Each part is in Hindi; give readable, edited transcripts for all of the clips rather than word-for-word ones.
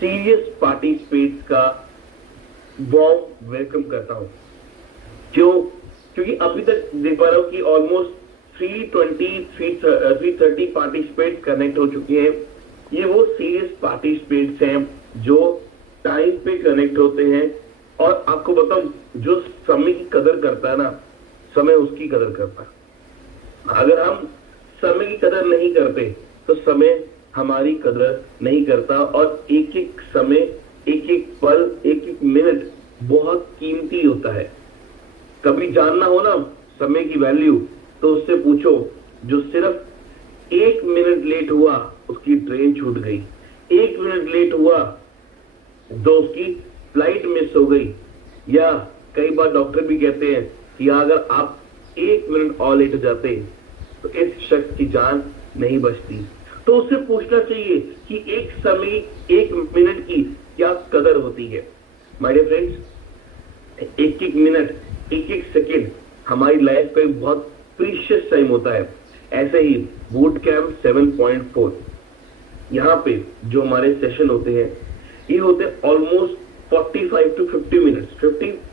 सीरियस पार्टिसिपेट्स का वार्म वेलकम करता हूं। क्यों? क्योंकि अभी तक देख पा रहा हूं कि ऑलमोस्ट 330 पार्टिसिपेट्स कनेक्ट हो चुके हैं। ये वो सीरियस पार्टिसिपेट्स हैं जो टाइम पे कनेक्ट होते हैं। और आपको बताऊं, जो समय की कदर करता है ना, समय उसकी कदर करता है। अगर हम समय की कदर नहीं करते तो समय हमारी कदर नहीं करता। और एक एक समय, एक एक पल, एक एक मिनट बहुत कीमती होता है। कभी जानना हो ना समय की वैल्यू, तो उससे पूछो जो सिर्फ 1 मिनट लेट हुआ, उसकी ट्रेन छूट गई। 1 मिनट लेट हुआ तो उसकी फ्लाइट मिस हो गई। या कई बार डॉक्टर भी कहते हैं कि अगर आप 1 मिनट और लेट हो जाते तो इस शख्स की जान नहीं बचती। तो उससे पूछना चाहिए कि एक समय, 1 मिनट की क्या कदर होती है। माय डियर फ्रेंड्स, एक एक मिनट, एक एक सेकेंड हमारी लाइफ का एक बहुत प्रीशियस टाइम होता है। ऐसे ही बूट कैंप 7.4, यहाँ पे जो हमारे सेशन होते हैं, ये होते हैं almost 45 to 50 minutes.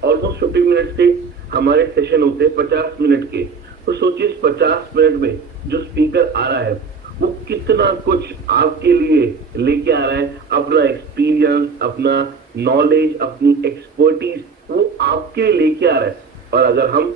Almost 50 minutes के हमारे सेशन होते हैं 50 मिनट के। तो सोचिए, इस 50 मिनट में जो स्पीकर आ रहा है वो कितना कुछ आपके लिए लेके आ रहा है। अपना एक्सपीरियंस, अपना नॉलेज, अपनी एक्सपर्टीज वो आपके लिए लेके आ रहा है। और अगर हम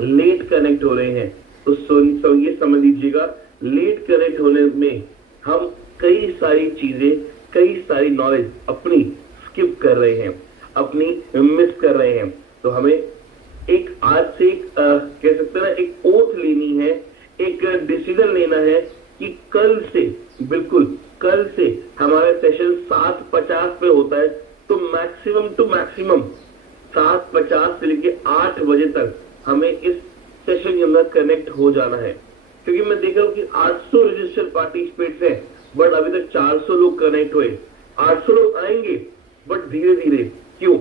लेट कनेक्ट हो रहे हैं तो ये समझ लीजिएगा, लेट कनेक्ट होने में हम कई सारी चीजें, कई सारी नॉलेज अपनी स्किप कर रहे हैं, अपनी मिस कर रहे हैं। तो हमें एक आज से कह सकते हैं ना, एक ओथ लेनी है, एक डिसीजन लेना है कि कल से, बिल्कुल कल से हमारा सेशन 7:50 पे होता है। तो मैक्सिमम टू मैक्सिमम 7:50 से लेके 8 बजे तक हमें इस सेशन के अंदर कनेक्ट हो जाना है। क्योंकि मैं देख रहा हूँ कि 800 रजिस्टर्ड पार्टिसिपेट्स हैं, बट अभी तक 400 लोग कनेक्ट हुए। 800 लोग आएंगे बट धीरे धीरे। क्यों?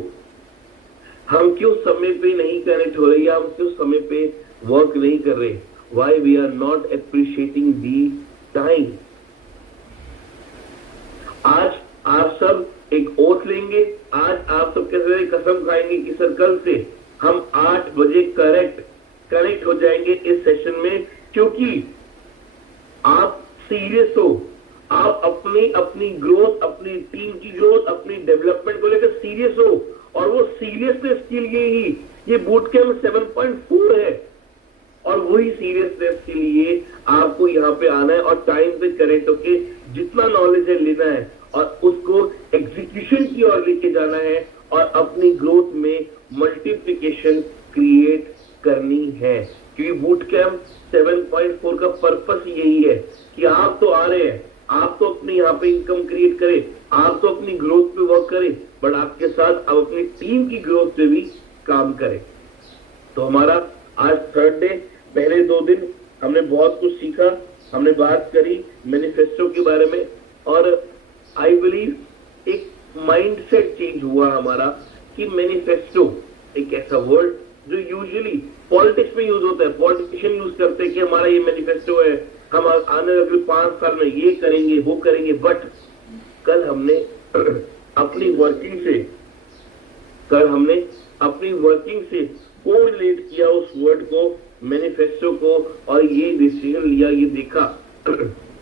हम क्यों समय पे नहीं कनेक्ट हो रहे, या हम क्यों समय पे वर्क नहीं कर रहे? Why we are not appreciating the time. आज आप सब एक ओथ लेंगे, आज आप सब कैसे कसम खाएंगे कि सर कल से हम 8 बजे कनेक्ट हो जाएंगे इस सेशन में। क्योंकि आप सीरियस हो, आप अपनी ग्रोथ, अपनी टीम की ग्रोथ, अपनी डेवलपमेंट को लेकर सीरियस हो। और वो सीरियसनेस के लिए ही ये बूट कैंप 7.4 है। और वही सीरियसनेस के लिए आपको यहाँ पे आना है और टाइम पे कनेक्ट होके जितना नॉलेज है लेना है और उसको एग्जीक्यूशन की ओर लेके जाना है और अपनी ग्रोथ में मल्टीप्लिकेशन क्रिएट करनी है। क्योंकि बूट कैंप 7.4 का पर्पस यही है कि आप तो आ रहे हैं, आप तो अपनी यहाँ पे इनकम क्रिएट करें, आप तो अपनी ग्रोथ पे वर्क करें, बट आपके साथ अब अपनी टीम की ग्रोथ पे भी काम करें। तो हमारा आज 3rd डे, पहले 2 दिन हमने बहुत कुछ सीखा, हमने बात करी मैनिफेस्टो के बारे में। और आई बिलीव एक माइंडसेट चेंज हुआ हमारा कि मैनिफेस्टो एक ऐसा वर्ड जो यूजुअली पॉलिटिक्स में यूज होता है। पॉलिटिशियन यूज करते हैं कि हमारा ये मैनिफेस्टो है, हम आने वाले 5 साल में ये करेंगे, वो करेंगे। बट कल हमने अपनी वर्किंग से कोरिलेट किया उस वर्ड को, मैनिफेस्टो को, और ये डिसीजन लिया, ये देखा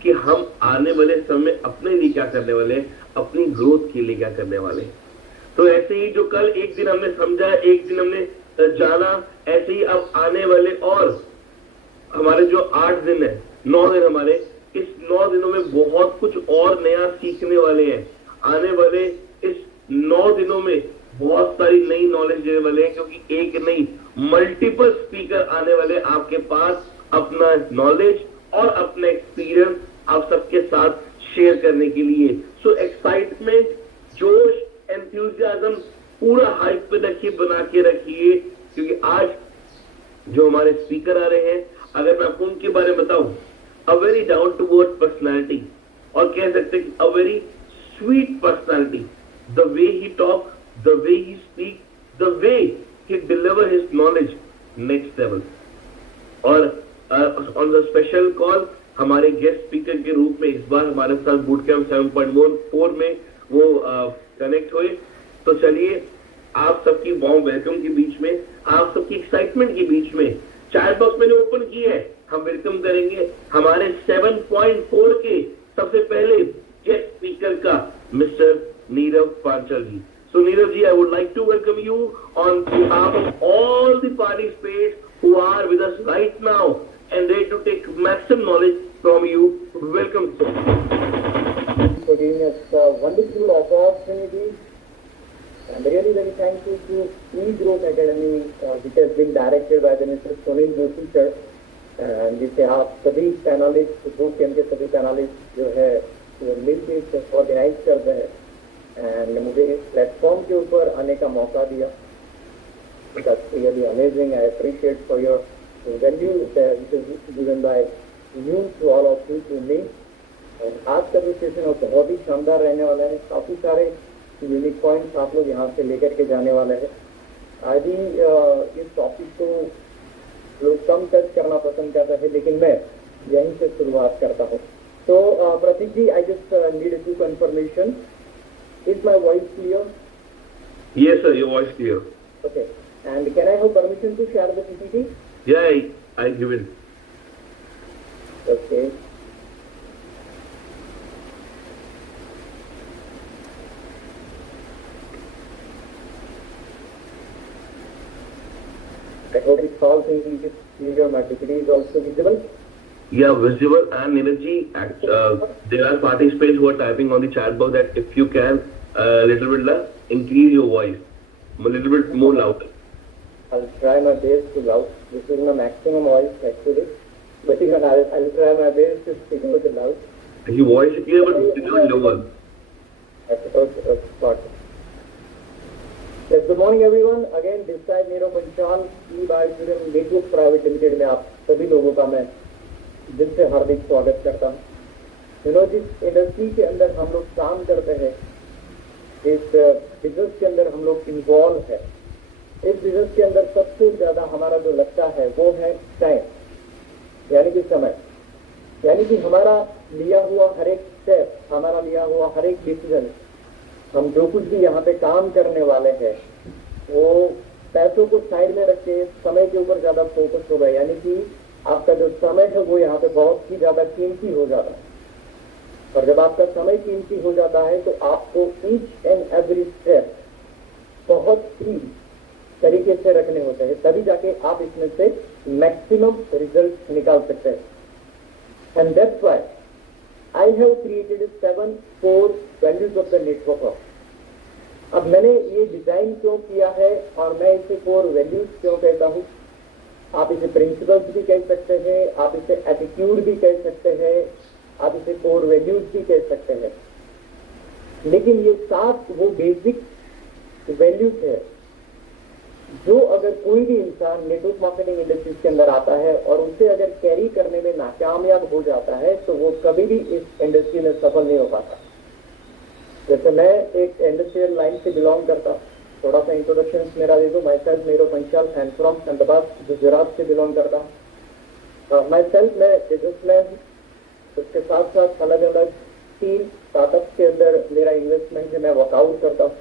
कि हम आने वाले समय अपने लिए क्या करने वाले हैं, अपनी ग्रोथ के लिए क्या करने वाले हैं। तो ऐसे ही जो कल एक दिन हमने समझा, एक दिन हमने जाना, ऐसे ही अब आने वाले और हमारे जो 8 दिन है, 9 दिन हमारे, इस 9 दिनों में बहुत कुछ और नया सीखने वाले हैं। आने वाले इस 9 दिनों में बहुत सारी नई नॉलेज देने वाले हैं। क्योंकि एक नहीं, मल्टीपल स्पीकर आने वाले आपके पास अपना नॉलेज और अपना एक्सपीरियंस आप सबके साथ शेयर करने के लिए। सो एक्साइटमेंट, जोश, एंथुसियाज्म पूरा हाइप पे रखिए, बना के रखिए। क्योंकि आज जो हमारे स्पीकर आ रहे हैं, अगर मैं आपको उनके बारे में बताऊं, a very down to earth personality, और कह सकते हैं a very sweet personality. The way he talk, the way he speak, the way he deliver his knowledge, next level. और ऑन द स्पेशल कॉल हमारे गेस्ट स्पीकर के रूप में इस बार हमारे साथ बूट कैंप 7.4 में वो वार्म वेलकम के बीच में, आप सबकी एक्साइटमेंट के बीच में चैट बॉक्स मैंने ओपन किया है। हम वेलकम करेंगे हमारे 7.4 के सबसे पहले गेस्ट स्पीकर का mister Nirav Panchal ji. So Neerav ji, I would like to welcome you on behalf of all the participants who are with us right now and ready to take maximum knowledge from you. Welcome, sir. For giving us a wonderful opportunity. I'm really very thankful to E-Growth Academy, which has been directed by the Mr. Sunil Joshi sir, जिसे आप सभी पैनलिस्ट, ग्रुप के अंदर सभी पैनलिस्ट जो है मिलकर ऑर्गेनाइज कर रहे हैं एंड मुझे इस प्लेटफॉर्म के ऊपर आने का मौका दिया। That's really amazing. I appreciate for your value which is given by you to all of you to me. और आज का जो सेशन है बहुत ही शानदार रहने वाला है। काफी सारे यूनिक पॉइंट्स आप लोग यहाँ से लेकर के जाने वाले हैं। आज ही इस टॉपिक को लोग कम टच करना पसंद करते हैं, लेकिन मैं यहीं से शुरुआत करता हूँ। तो Prateek ji, I just need to confirmation. Is my voice clear? Yes, sir, your voice clear. Okay. And can I have permission to share the PPT? Yeah, I give it. Okay. I hope it's all things is clear. My PPT is also visible. Yeah, visible. And Neeraj, there are participants who are typing on the chat box that if you can little bit increase your voice, a little bit more louder. I'll try my best to loud. This is my maximum voice actually, but even I'll try my best to speak a little loud. Your voice is clear, but it's lower. Yes, good morning everyone. Again, this side Neerav Panchal, E-Biosystem Network Private Limited में आप सभी लोगों का मैं दिल से हार्दिक स्वागत करता हूँ। जिस इंडस्ट्री के अंदर हम लोग काम करते हैं, इस बिजनेस के अंदर हम लोग इन्वॉल्व है, इस बिजनेस के अंदर सबसे ज्यादा हमारा जो लगता है वो है टाइम, यानी कि समय, यानी कि हमारा लिया हुआ हर एक स्टेप, हमारा लिया हुआ हर एक डिसीजन, हम जो कुछ भी यहाँ पे काम करने वाले हैं वो पैसों को साइड में रख के समय के ऊपर ज्यादा फोकस होगा, यानी कि आपका जो समय है वो यहाँ पे बहुत ही ज्यादा कीमती हो जाता है। और जब आपका समय कीमती हो जाता है तो आपको ईच एंड एवरी स्टेप बहुत ही तरीके से रखने होते हैं, तभी जाके आप इसमें से मैक्सिमम रिजल्ट निकाल सकते हैं। And that's why I have created 7 core values of the network. अब मैंने ये डिजाइन क्यों किया है और मैं इसे कोर वैल्यूज क्यों कहता हूँ? आप इसे प्रिंसिपल्स भी कह सकते हैं, आप इसे एटीट्यूड भी कह सकते हैं, आप इसे कोर वैल्यूज भी कह सकते हैं, लेकिन ये 7 वो बेसिक वैल्यूज है जो अगर कोई भी इंसान नेटवर्क मार्केटिंग इंडस्ट्रीज के अंदर आता है और उसे अगर कैरी करने में नाकामयाब हो जाता है तो वो कभी भी इस इंडस्ट्री में सफल नहीं हो पाता। जैसे मैं एक इंडस्ट्रियल लाइन से बिलोंग करता हूँ, थोड़ा सा इंट्रोडक्शन मेरा दे दो। Myself Nirav Panchal, and from Ahmedabad Gujarat से बिलोंग करता हूँ। माई सेल्फ मैं बिजनेसमैन, उसके साथ साथ अलग अलग 3 स्टार्टअप के अंदर मेरा इन्वेस्टमेंट है, मैं वर्कआउट करता हूँ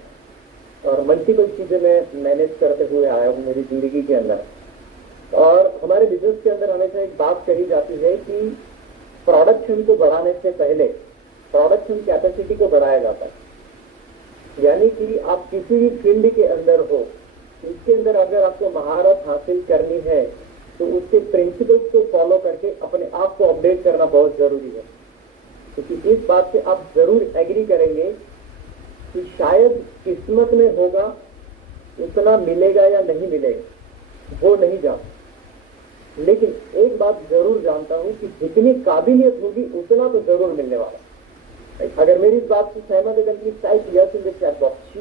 और मल्टीपल चीजें मैं मैनेज करते हुए आया हूँ मेरी जिंदगी के अंदर। और हमारे बिजनेस के अंदर हमेशा एक बात कही जाती है कि प्रोडक्शन को बढ़ाने से पहले प्रोडक्शन कैपेसिटी को बढ़ाया जाता है, यानी कि आप किसी भी फील्ड के अंदर हो, इसके अंदर अगर आपको महारत हासिल करनी है तो उसके प्रिंसिपल्स को फॉलो करके अपने आप को अपडेट करना बहुत जरूरी है। क्योंकि इस बात से आप जरूर एग्री करेंगे कि शायद किस्मत में होगा, उतना मिलेगा या नहीं मिलेगा वो नहीं जानता, लेकिन एक बात जरूर जानता हूं कि जितनी काबिलियत होगी उतना तो जरूर मिलने वाला। अगर मेरी इस बात से सहमत है तो type yes in the chat box.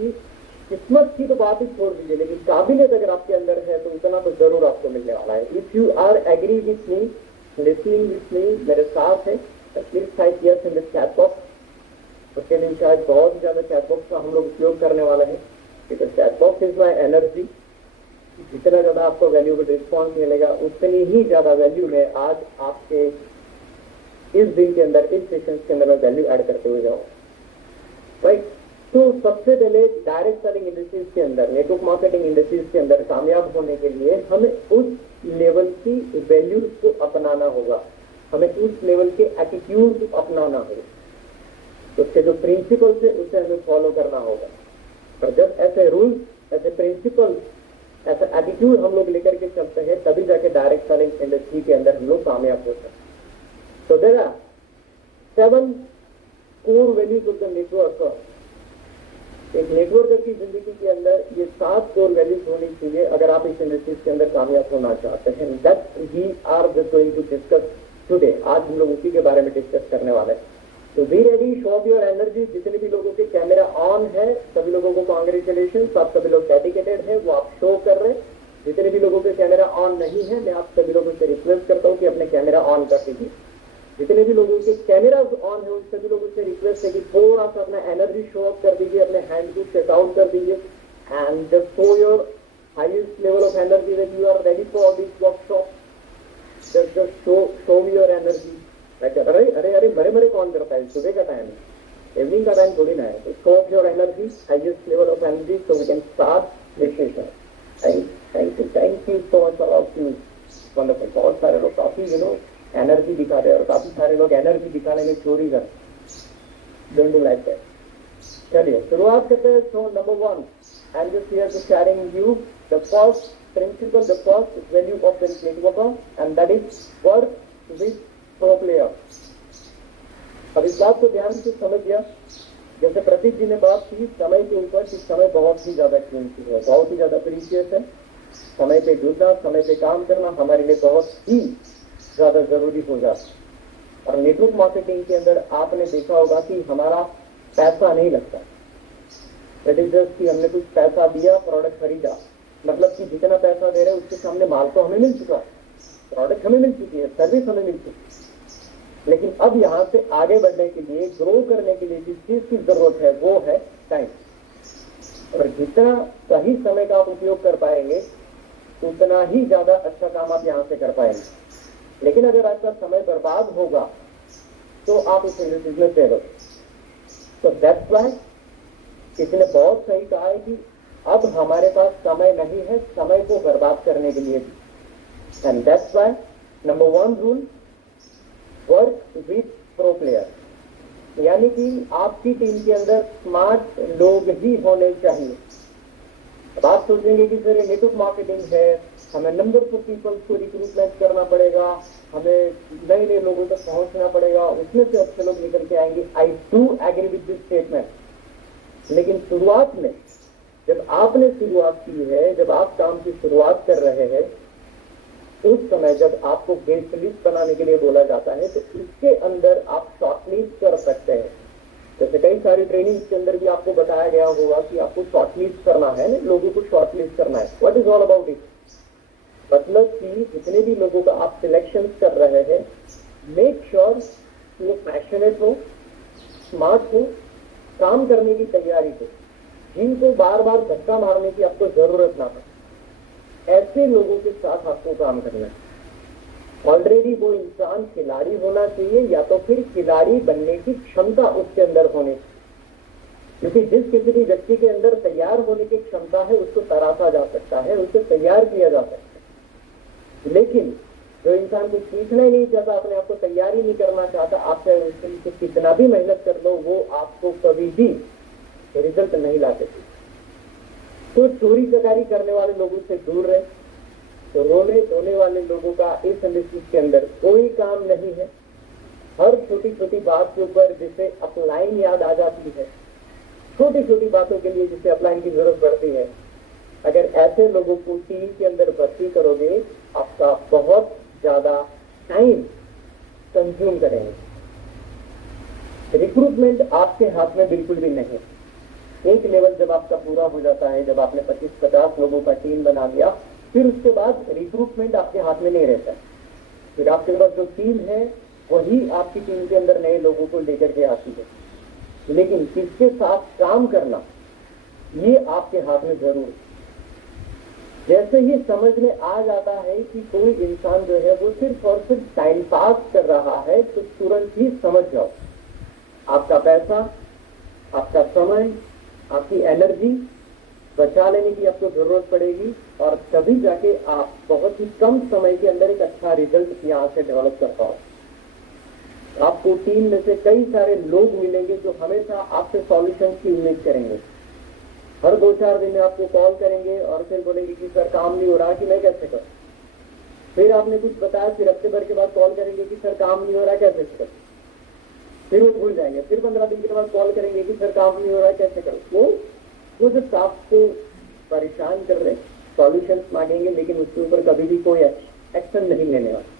किस्मत की तो बात ही छोड़ दीजिए, लेकिन काबिलियत अगर आपके अंदर है तो उतना तो जरूर आपको मिलने वाला है। If you are agree with me, listening with me, मेरे साथ है, तो please type yes in the chat box. उसके लिए शायद बहुत ही ज्यादा चैट बॉक्स का हम लोग उपयोग करने वाले हैं, because chat box is my energy. जितना ज्यादा आपको वैल्यूएबल रिस्पॉन्स मिलेगा उतनी ही ज्यादा वैल्यू में आज आपके इस दिन के अंदर, इस सेशन के अंदर मैं वैल्यू ऐड करते हुए जाऊँ। राइट, तो सबसे पहले डायरेक्ट सेलिंग इंडस्ट्रीज के अंदर, नेटवर्क मार्केटिंग इंडस्ट्रीज के अंदर कामयाब होने के लिए हमें उस लेवल की वैल्यूज को अपनाना होगा, हमें उस लेवल के एटीट्यूड को अपनाना होगा, उसके जो प्रिंसिपल्स है उसे हमें फॉलो करना होगा। और जब ऐसे रूल्स, ऐसे प्रिंसिपल, ऐसा एटीट्यूड हम लोग लेकर के चलते हैं, तभी जाके डायरेक्ट सेलिंग इंडस्ट्री के अंदर हम लोग कामयाब हो सकते हैं। तो there are 7 core values of the network. एक नेटवर्क की जिंदगी के अंदर ये 7 कोर वैल्यूज होनी चाहिए अगर आप इस इंडस्ट्रीज के अंदर कामयाब होना चाहते हैं। That we are just going to discuss today. आज हम लोग उसी के बारे में डिस्कस करने वाले हैं। तो be ready, show of your energy. जितने भी लोगों के कैमरा ऑन है सभी लोगों को कॉन्ग्रेचुलेशन, आप सभी लोग डेडिकेटेड है, वो आप शो कर रहे हैं। जितने भी लोगों के कैमरा ऑन नहीं है, मैं आप सभी लोगों से रिक्वेस्ट करता हूँ कि अपने कैमरा ऑन कर दीजिए। जितने भी लोगों के कैमरा ऑन है उन सभी लोगों से रिक्वेस्ट है कि थोड़ा सा अपना एनर्जी शो ऑफ कर दीजिए, अपने हैंड को चेक आउट कर दीजिए and just show your highest level of energy that you are ready for this workshop. Just show me your energy. अरे अरे अरे मरे मरे कौन करता है, सुबह का टाइम है, इवनिंग का टाइम थोड़ी ना है। तो show of your energy, highest level of energy, so we can start this session. Thank you so much for you wonderful. बहुत सारे लोग काफी एनर्जी दिखा रहे हैं और काफी सारे लोग एनर्जी दिखाने में चोरी कर, डोंट डू लाइक दैट। चलिए शुरुआत करते हैं। So number 1, I am just here to sharing you the first principle, the first value of the network and that is work with pro player. अब इस बात को ध्यान से समझ लिया, जैसे प्रतीक जी ने बात की समय के ऊपर कि समय बहुत ही ज्यादा कीमती है, बहुत ही ज्यादा प्रीशियस है। समय पे जुड़ना, समय पे काम करना हमारे लिए बहुत ही ज्यादा जरूरी हो जाता। और नेटवर्क मार्केटिंग के अंदर आपने देखा होगा कि हमारा पैसा नहीं लगता। दैट इज जस्ट कि हमने कुछ पैसा दिया, प्रोडक्ट खरीदा, मतलब कि जितना पैसा दे रहे हैं उसके सामने माल तो हमें मिल चुका है, प्रोडक्ट हमें मिल चुकी है, सर्विस हमें मिल चुकी है। लेकिन अब यहाँ से आगे बढ़ने के लिए, ग्रो करने के लिए जिस चीज की जरूरत है वो है टाइम। और जितना सही समय का आप उपयोग कर पाएंगे उतना ही ज्यादा अच्छा काम आप यहाँ से कर पाएंगे। लेकिन अगर आपका समय बर्बाद होगा तो आप इस इंडस्ट्री में फेल हो। तो दैट्स व्हाई किसी ने बहुत सही कहा है कि अब हमारे पास समय नहीं है समय को बर्बाद करने के लिए भी। And that's why number 1 rule, work with pro player. यानी कि आपकी टीम के अंदर स्मार्ट लोग ही होने चाहिए। अब आप सोचेंगे कि सर ये नेटवर्क मार्केटिंग है, हमें नंबर ऑफ पीपल्स को रिक्रूटमेंट करना पड़ेगा, हमें नए नए लोगों तक पहुंचना पड़ेगा, उसमें से अच्छे लोग निकल के आएंगे। I do agree with this statement. लेकिन शुरुआत में जब आपने शुरुआत की है, जब आप काम की शुरुआत कर रहे हैं, उस समय जब आपको गेस्ट लिस्ट बनाने के लिए बोला जाता है तो इसके अंदर आप शॉर्टलिस्ट कर सकते हैं। जैसे कई सारी ट्रेनिंग के अंदर भी आपको बताया गया होगा कि आपको शॉर्टलिस्ट करना है, लोगों को शॉर्टलिस्ट करना है। What is all about it? मतलब कि जितने भी लोगों का आप सिलेक्शन कर रहे हैं, मेक श्योर वो पैशनेट हो, स्मार्ट हो, काम करने की तैयारी हो, जिनको बार बार धक्का मारने की आपको जरूरत ना पड़े, ऐसे लोगों के साथ आपको काम करना है। ऑलरेडी वो इंसान खिलाड़ी होना चाहिए या तो फिर खिलाड़ी बनने की क्षमता उसके अंदर होनी चाहिए। क्योंकि जिस किसी भी व्यक्ति के अंदर तैयार होने की क्षमता है उसको तराशा जा सकता है, उसे तैयार किया जा सकता है। लेकिन जो इंसान को सीखना ही नहीं चाहता, अपने आप को तैयार ही नहीं करना चाहता, आप चाहे उसके लिए कितना भी मेहनत कर लो, वो आपको कभी भी रिजल्ट नहीं ला सकती। तो चोरी चकारी करने वाले लोगों से दूर रहे। तो रोने धोने वाले लोगों का इस इंडस्ट्री के अंदर कोई काम नहीं है। हर छोटी छोटी बात के ऊपर जिसे अपलाइन याद आ जाती है, छोटी छोटी बातों के लिए जिसे अपलाइन की जरूरत पड़ती है, अगर ऐसे लोगों को टीम के अंदर भर्ती करोगे, आपका बहुत ज्यादा टाइम कंज्यूम करेंगे। रिक्रूटमेंट आपके हाथ में बिल्कुल भी नहीं। एक लेवल जब आपका पूरा हो जाता है, जब आपने 25-50 लोगों का टीम बना लिया, फिर उसके बाद रिक्रूटमेंट आपके हाथ में नहीं रहता। फिर आपके पास जो टीम है वही आपकी टीम के अंदर नए लोगों को लेकर के आती है। लेकिन किसके साथ काम करना ये आपके हाथ में जरूर है। जैसे ही समझ में आ जाता है कि कोई इंसान जो है वो सिर्फ और सिर्फ टाइम पास कर रहा है, तो तुरंत ही समझ जाओ आपका पैसा, आपका समय, आपकी एनर्जी बचा लेने की आपको जरूरत पड़ेगी और तभी जाके आप बहुत ही कम समय के अंदर एक अच्छा रिजल्ट यहाँ से डेवलप कर पाओ। आपको टीम में से कई सारे लोग मिलेंगे जो हमेशा आपसे सॉल्यूशन की उम्मीद करेंगे। हर 2-4 दिन में आपको कॉल करेंगे और फिर बोलेंगे कि सर काम नहीं हो रहा कि मैं कैसे करूं। फिर आपने कुछ बताया, फिर हफ्ते भर के बाद कॉल करेंगे कि सर काम नहीं हो रहा कैसे करूं। फिर वो भूल जाएंगे, फिर 15 दिन के बाद कॉल करेंगे कि सर काम नहीं हो रहा कैसे करूं। वो जो आपको परेशान कर रहे सॉल्यूशंस मांगेंगे लेकिन उसके ऊपर कभी भी कोई एक्शन नहीं लेने वाला।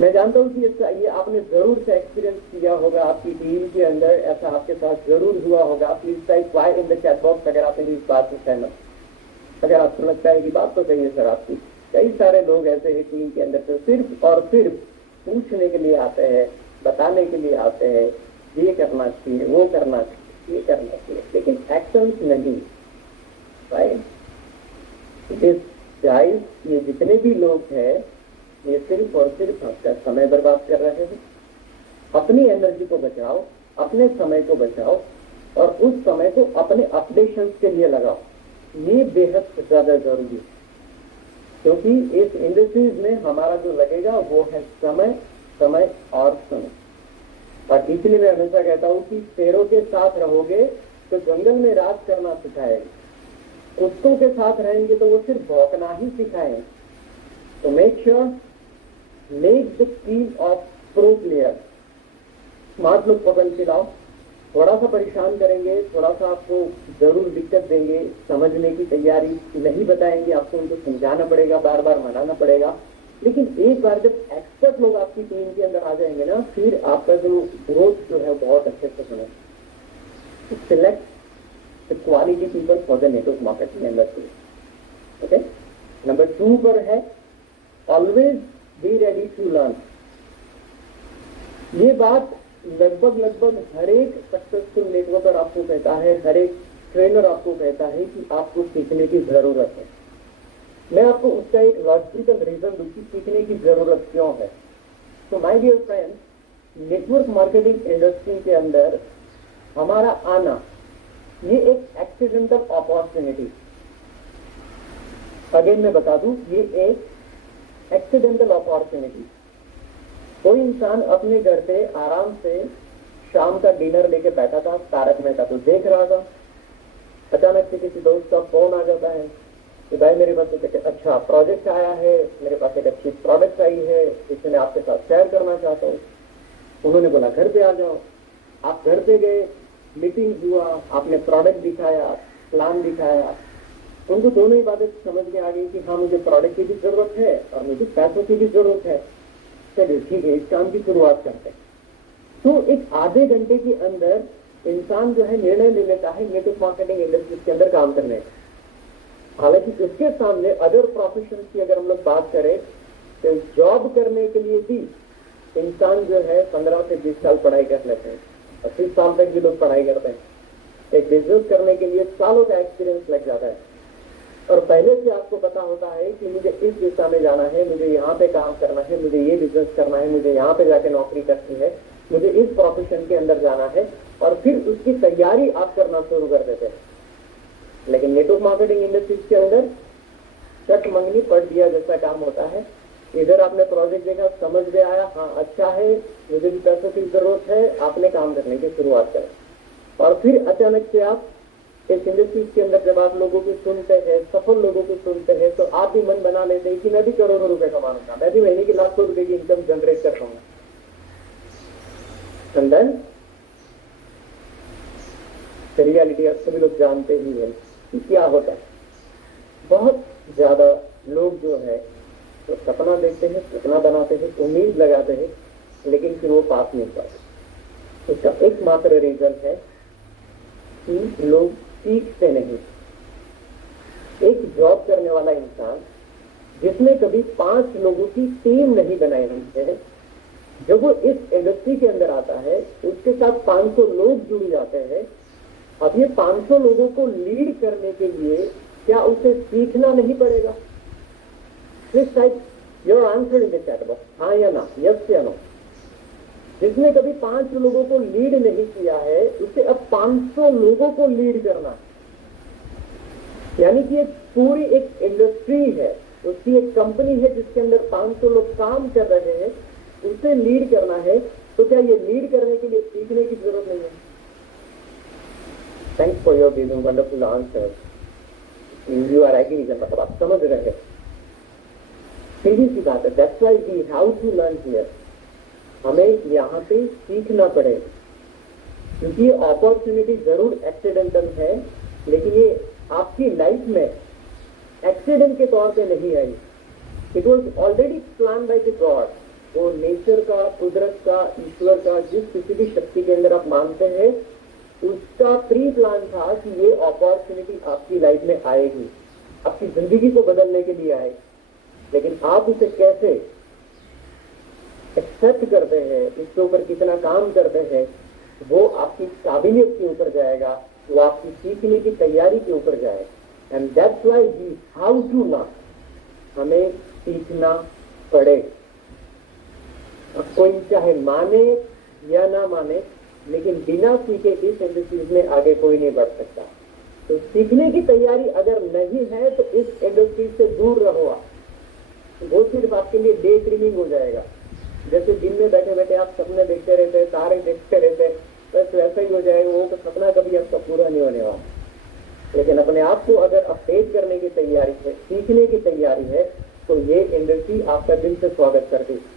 मैं जानता हूं कि ये आपने जरूर से एक्सपीरियंस किया होगा, आपकी टीम के अंदर ऐसा आपके साथ जरूर हुआ होगा। Please type Y in the chat box अगर आप इस बात से सहमत, अगर आपको लगता है कि बात तो सही है सर आपकी। कई सारे लोग ऐसे हैं टीम के अंदर जो सिर्फ और सिर्फ पूछने के लिए आते हैं, बताने के लिए आते हैं, ये करना चाहिए, वो करना चाहिए, ये करना चाहिए, लेकिन एक्शन नहीं। राइट गाइस, ये जितने भी लोग हैं ये सिर्फ और सिर्फ आपका समय बर्बाद कर रहे हैं। अपनी एनर्जी को बचाओ, अपने समय को बचाओ और उस समय को अपने अपडेशन के लिए लगाओ। ये बेहद ज्यादा जरूरी है क्योंकि इस इंडस्ट्रीज में हमारा जो लगेगा वो है समय, समय और समय। और इसलिए मैं हमेशा कहता हूं कि शेरों के साथ रहोगे तो जंगल में राज करना सिखाएंगे, कुत्तों के साथ रहेंगे तो वो सिर्फ भौंकना ही सिखाएंगे। तो make sure make the team of pro player. Smart लोग पकड़ के लाओ, थोड़ा सा परेशान करेंगे, थोड़ा सा आपको जरूर दिक्कत देंगे, समझने की तैयारी नहीं बताएंगे, आपको उनको समझाना पड़ेगा, बार बार मनाना पड़ेगा। लेकिन एक बार जब एक्सपर्ट लोग आपकी टीम के अंदर आ जाएंगे ना, फिर आपका जो ग्रोथ जो है बहुत अच्छे से होना। Select the quality people for the network marketing industry. Okay, number 2 पर है always be ready to learn. ये बात लगभग हर एक सक्सेसफुल नेटवर्कर आपको कहता है, हर एक ट्रेनर आपको कहता है कि आपको सीखने की जरूरत है। मैं आपको उसका एक लॉजिकल रीजन दूं कि सीखने की जरूरत क्यों है। तो my dear friends, network marketing industry के अंदर हमारा आना ये एक एक्सीडेंटल अपॉर्चुनिटी, अगेन मैं बता दूं, ये एक एक्सीडेंटल अपॉर्चुनिटी। कोई इंसान अपने घर पे आराम से शाम का डिनर लेके बैठा था, तारक मेहता तो देख रहा था, अचानक से किसी दोस्त का फोन आ जाता है कि भाई मेरे पास एक अच्छा प्रोजेक्ट आया है, मेरे पास एक अच्छी प्रोडक्ट आई है, जिसे मैं आपके साथ शेयर करना चाहता हूँ। उन्होंने बोला घर पे आ जाओ। आप घर पे गए, मीटिंग हुआ, आपने प्रोडक्ट दिखाया, प्लान दिखाया, उनको दोनों ही बातें समझ में आ गई कि हाँ मुझे प्रोडक्ट की भी जरूरत है और मुझे पैसों की भी जरूरत है। चलिए ठीक है, इस काम की शुरुआत करते हैं। तो एक आधे घंटे के अंदर इंसान जो है निर्णय ले लेता है नेटवर्क मार्केटिंग इंडस्ट्री के अंदर काम करने का। हालांकि उसके सामने अदर प्रोफेशन की अगर हम लोग बात करें तो जॉब करने के लिए भी इंसान जो है 15 से 20 साल पढ़ाई कर लेते हैं, 25 साल तक भी लोग पढ़ाई करते हैं। एक बिजनेस करने के लिए सालों का एक्सपीरियंस लग जाता है और पहले से आपको पता होता है कि मुझे इस दिशा में जाना है, मुझे यहाँ पे काम करना है, मुझे ये बिजनेस करना है, मुझे यहाँ पे जाके नौकरी करनी है, मुझे इस प्रोफेशन के अंदर जाना है, और फिर उसकी तैयारी आप करना शुरू कर देते हैं। लेकिन नेटवर्क मार्केटिंग इंडस्ट्री के अंदर चट मंगनी पढ़ दिया जैसा काम होता है। इधर आपने प्रोजेक्ट देखा, समझ में आया, हाँ अच्छा है, मुझे भी पैसों की जरूरत है, आपने काम करने की शुरुआत करें। और फिर अचानक से आप इस इंडस्ट्री के अंदर जब आप लोगों को सुनते हैं, सफल लोगों को सुनते हैं, तो आप भी मन बना लेते हैं कि मैं भी करोड़ों रुपए कमाऊंगा, मैं भी महीने की लाखों रुपए की इनकम जनरेट कर पाऊंगा। एंड देन रियलिटी आप सभी लोग जानते ही हैं कि क्या होता है। बहुत ज्यादा लोग जो है तो सपना देखते हैं, सपना बनाते हैं, उम्मीद लगाते हैं, लेकिन फिर वो पास नहीं पाते। इसका एकमात्र रीजन है कि लोग सीखते नहीं। एक जॉब करने वाला इंसान जिसने कभी 5 लोगों की टीम नहीं बनाई हुई है, जब वो इस इंडस्ट्री के अंदर आता है उसके साथ 500 लोग जुड़ जाते हैं। अब ये 500 लोगों को लीड करने के लिए क्या उसे सीखना नहीं पड़ेगा? Please type your answer in the chat box, हाँ या ना, यस या नो। जिसने कभी 5 लोगों को लीड नहीं किया है, उसे अब 500 लोगों को लीड करना है। यानी कि एक पूरी एक इंडस्ट्री है, उसकी एक कंपनी है जिसके अंदर 500 लोग काम कर रहे हैं, उसे लीड करना है। तो क्या ये लीड करने के लिए सीखने की जरूरत नहीं है? Thanks for your giving wonderful answer. You are agree, मतलब आप समझ रहे हैं। सीधी सी बात है, that's why we have to learn here. हमें यहाँ पे सीखना पड़ेगा, क्योंकि ये अपॉर्चुनिटी जरूर एक्सीडेंटल है, लेकिन ये आपकी लाइफ में एक्सीडेंट के तौर पे नहीं आई। It was already plan by the God. वो नेचर का, कुदरत का, ईश्वर का, जिस किसी भी शक्ति के अंदर आप मानते हैं, उसका प्री प्लान था कि ये अपॉर्चुनिटी आपकी लाइफ में आएगी, आपकी जिंदगी को बदलने के लिए आएगी। लेकिन आप उसे कैसे एक्सेप्ट करते हैं, इसके ऊपर कितना काम करते हैं, वो आपकी काबिलियत के ऊपर जाएगा, वो आपकी सीखने की तैयारी के ऊपर जाएगा। And that's why we how to learn. हमें सीखना पड़ेगा। अब कोई चाहे माने या ना माने, लेकिन बिना सीखे इस इंडस्ट्रीज में आगे कोई नहीं बढ़ सकता। तो सीखने की तैयारी अगर नहीं है तो इस इंडस्ट्री से दूर रहो आप। वो सिर्फ आपके लिए डे ड्रीमिंग हो जाएगा। जैसे दिन में बैठे बैठे आप सपने देखते रहते हैं, तारे देखते रहते हैं, बस वैसा ही हो जाएगा। वो तो सपना कभी आपका पूरा नहीं होने वाला। लेकिन अपने आप को अगर अपडेट करने की तैयारी है, सीखने की तैयारी है, तो ये इंडस्ट्री आपका दिल से स्वागत करती है।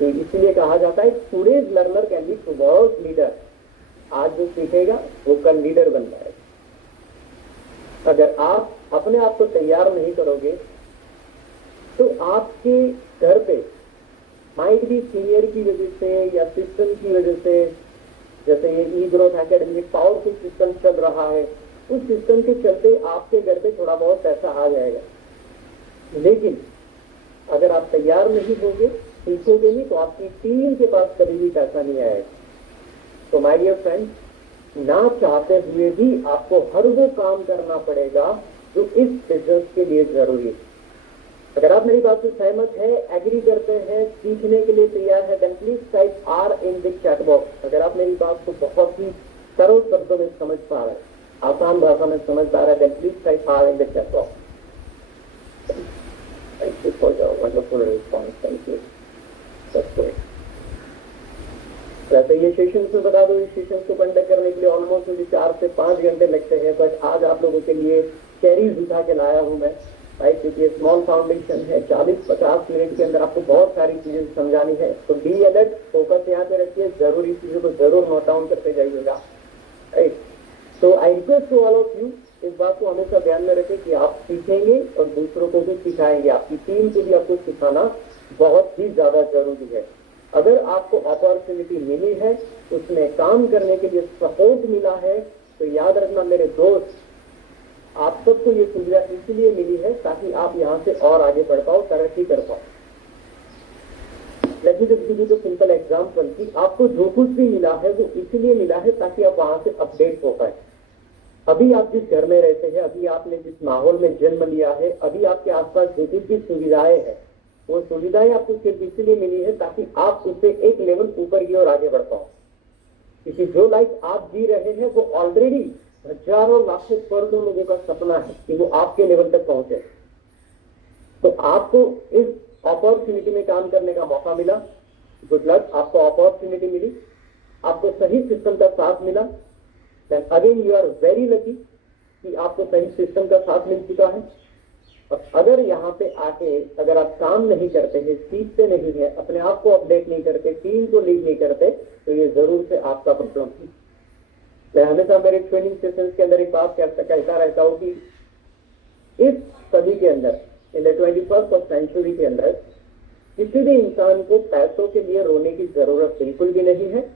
तो इसलिए कहा जाता है today's learner can be tomorrow's leader. आज जो सीखेगा वो कल लीडर बन जाएगा। अगर आप अपने आप को तैयार नहीं करोगे तो आपके घर पे माइट भी सीनियर की वजह से या सिस्टम की वजह से, जैसे ये ई ग्रोथ एकेडमी पावरफुल सिस्टम चल रहा है, उस सिस्टम के चलते आपके घर पे थोड़ा बहुत पैसा आ जाएगा। लेकिन अगर आप तैयार नहीं होंगे, सीखोगे नहीं, तो आपकी टीम के पास कभी भी पैसा नहीं आएगा। तो माय डियर फ्रेंड्स, ना चाहते हुए भी आपको हर वो काम करना पड़ेगा जो इस बिजनेस के लिए जरूरी है। अगर आप मेरी बात से सहमत है, एग्री करते हैं, सीखने के लिए तैयार है, then please type R in the chat box. अगर आप मेरी बात को बहुत ही सरल शब्दों में समझ पा रहे हैं, आसान भाषा में समझ पा रहे हैं, then please type R in the chat box. Thank you for your wonderful response. Thank you. That's great. वैसे ये सेशंस में बता दो, इस सेशंस को कंडक्ट करने के लिए ऑलमोस्ट मुझे 4 से 5 घंटे लगते हैं, बट आज आप लोगों के लिए चेरीज उठा के लाया हूँ मैं, राइट? क्योंकि ये स्मॉल फाउंडेशन है, 40-50 मिनट के अंदर आपको बहुत सारी चीजें समझानी है। तो बी अलर्ट, फोकस यहाँ पे रखिए, जरूरी चीजों को जरूर नोट डाउन करते जाइएगा, राइट? तो I request to all of you, इस बात को हमेशा ध्यान में रखें कि आप सीखेंगे और दूसरों को भी सिखाएंगे। आपकी टीम को भी आपको सिखाना बहुत ही ज्यादा जरूरी है। अगर आपको अपॉर्चुनिटी मिली है, उसमें काम करने के लिए सपोर्ट मिला है, तो याद रखना मेरे दोस्त, आप सबको ये सुविधा इसलिए मिली है ताकि आप यहाँ से और आगे बढ़ पाओ, तरक्की कर पाओ। Let me just give you the simple example कि आपको जो कुछ भी मिला है वो इसलिए मिला है ताकि आप वहां से अपडेट हो पाए। अभी आप जिस घर में रहते हैं, अभी आपने जिस माहौल में जन्म लिया है, अभी आपके आसपास जो भी सुविधाएं हैं, वो सुविधाएं आपको सिर्फ इसलिए मिली है ताकि आप उससे एक लेवल ऊपर की ओर आगे बढ़ पाओ। क्योंकि जो लाइफ आप जी रहे हैं वो ऑलरेडी हजारों लाखों करोड़ों लोगों का सपना है कि वो आपके लेवल तक पहुंचे। तो आपको इस अपॉर्चुनिटी में काम करने का मौका मिला, गुड लक। आपको अपॉर्चुनिटी मिली, आपको सही सिस्टम का साथ मिला, then again you are very lucky कि आपको सही सिस्टम का साथ मिल चुका है। और अगर यहाँ पे आके अगर आप काम नहीं करते हैं, सीखते नहीं है, अपने आप को अपडेट नहीं करते, टीम को लीड नहीं करते, तो ये जरूर से आपका प्रॉब्लम है। मैं हमेशा मेरे ट्रेनिंग सेशंस के अंदर एक बात कहता रहता हूँ कि इस सदी के अंदर, इन द 21st सेंचुरी के अंदर, किसी भी इंसान को पैसों के लिए रोने की जरूरत बिल्कुल भी नहीं है।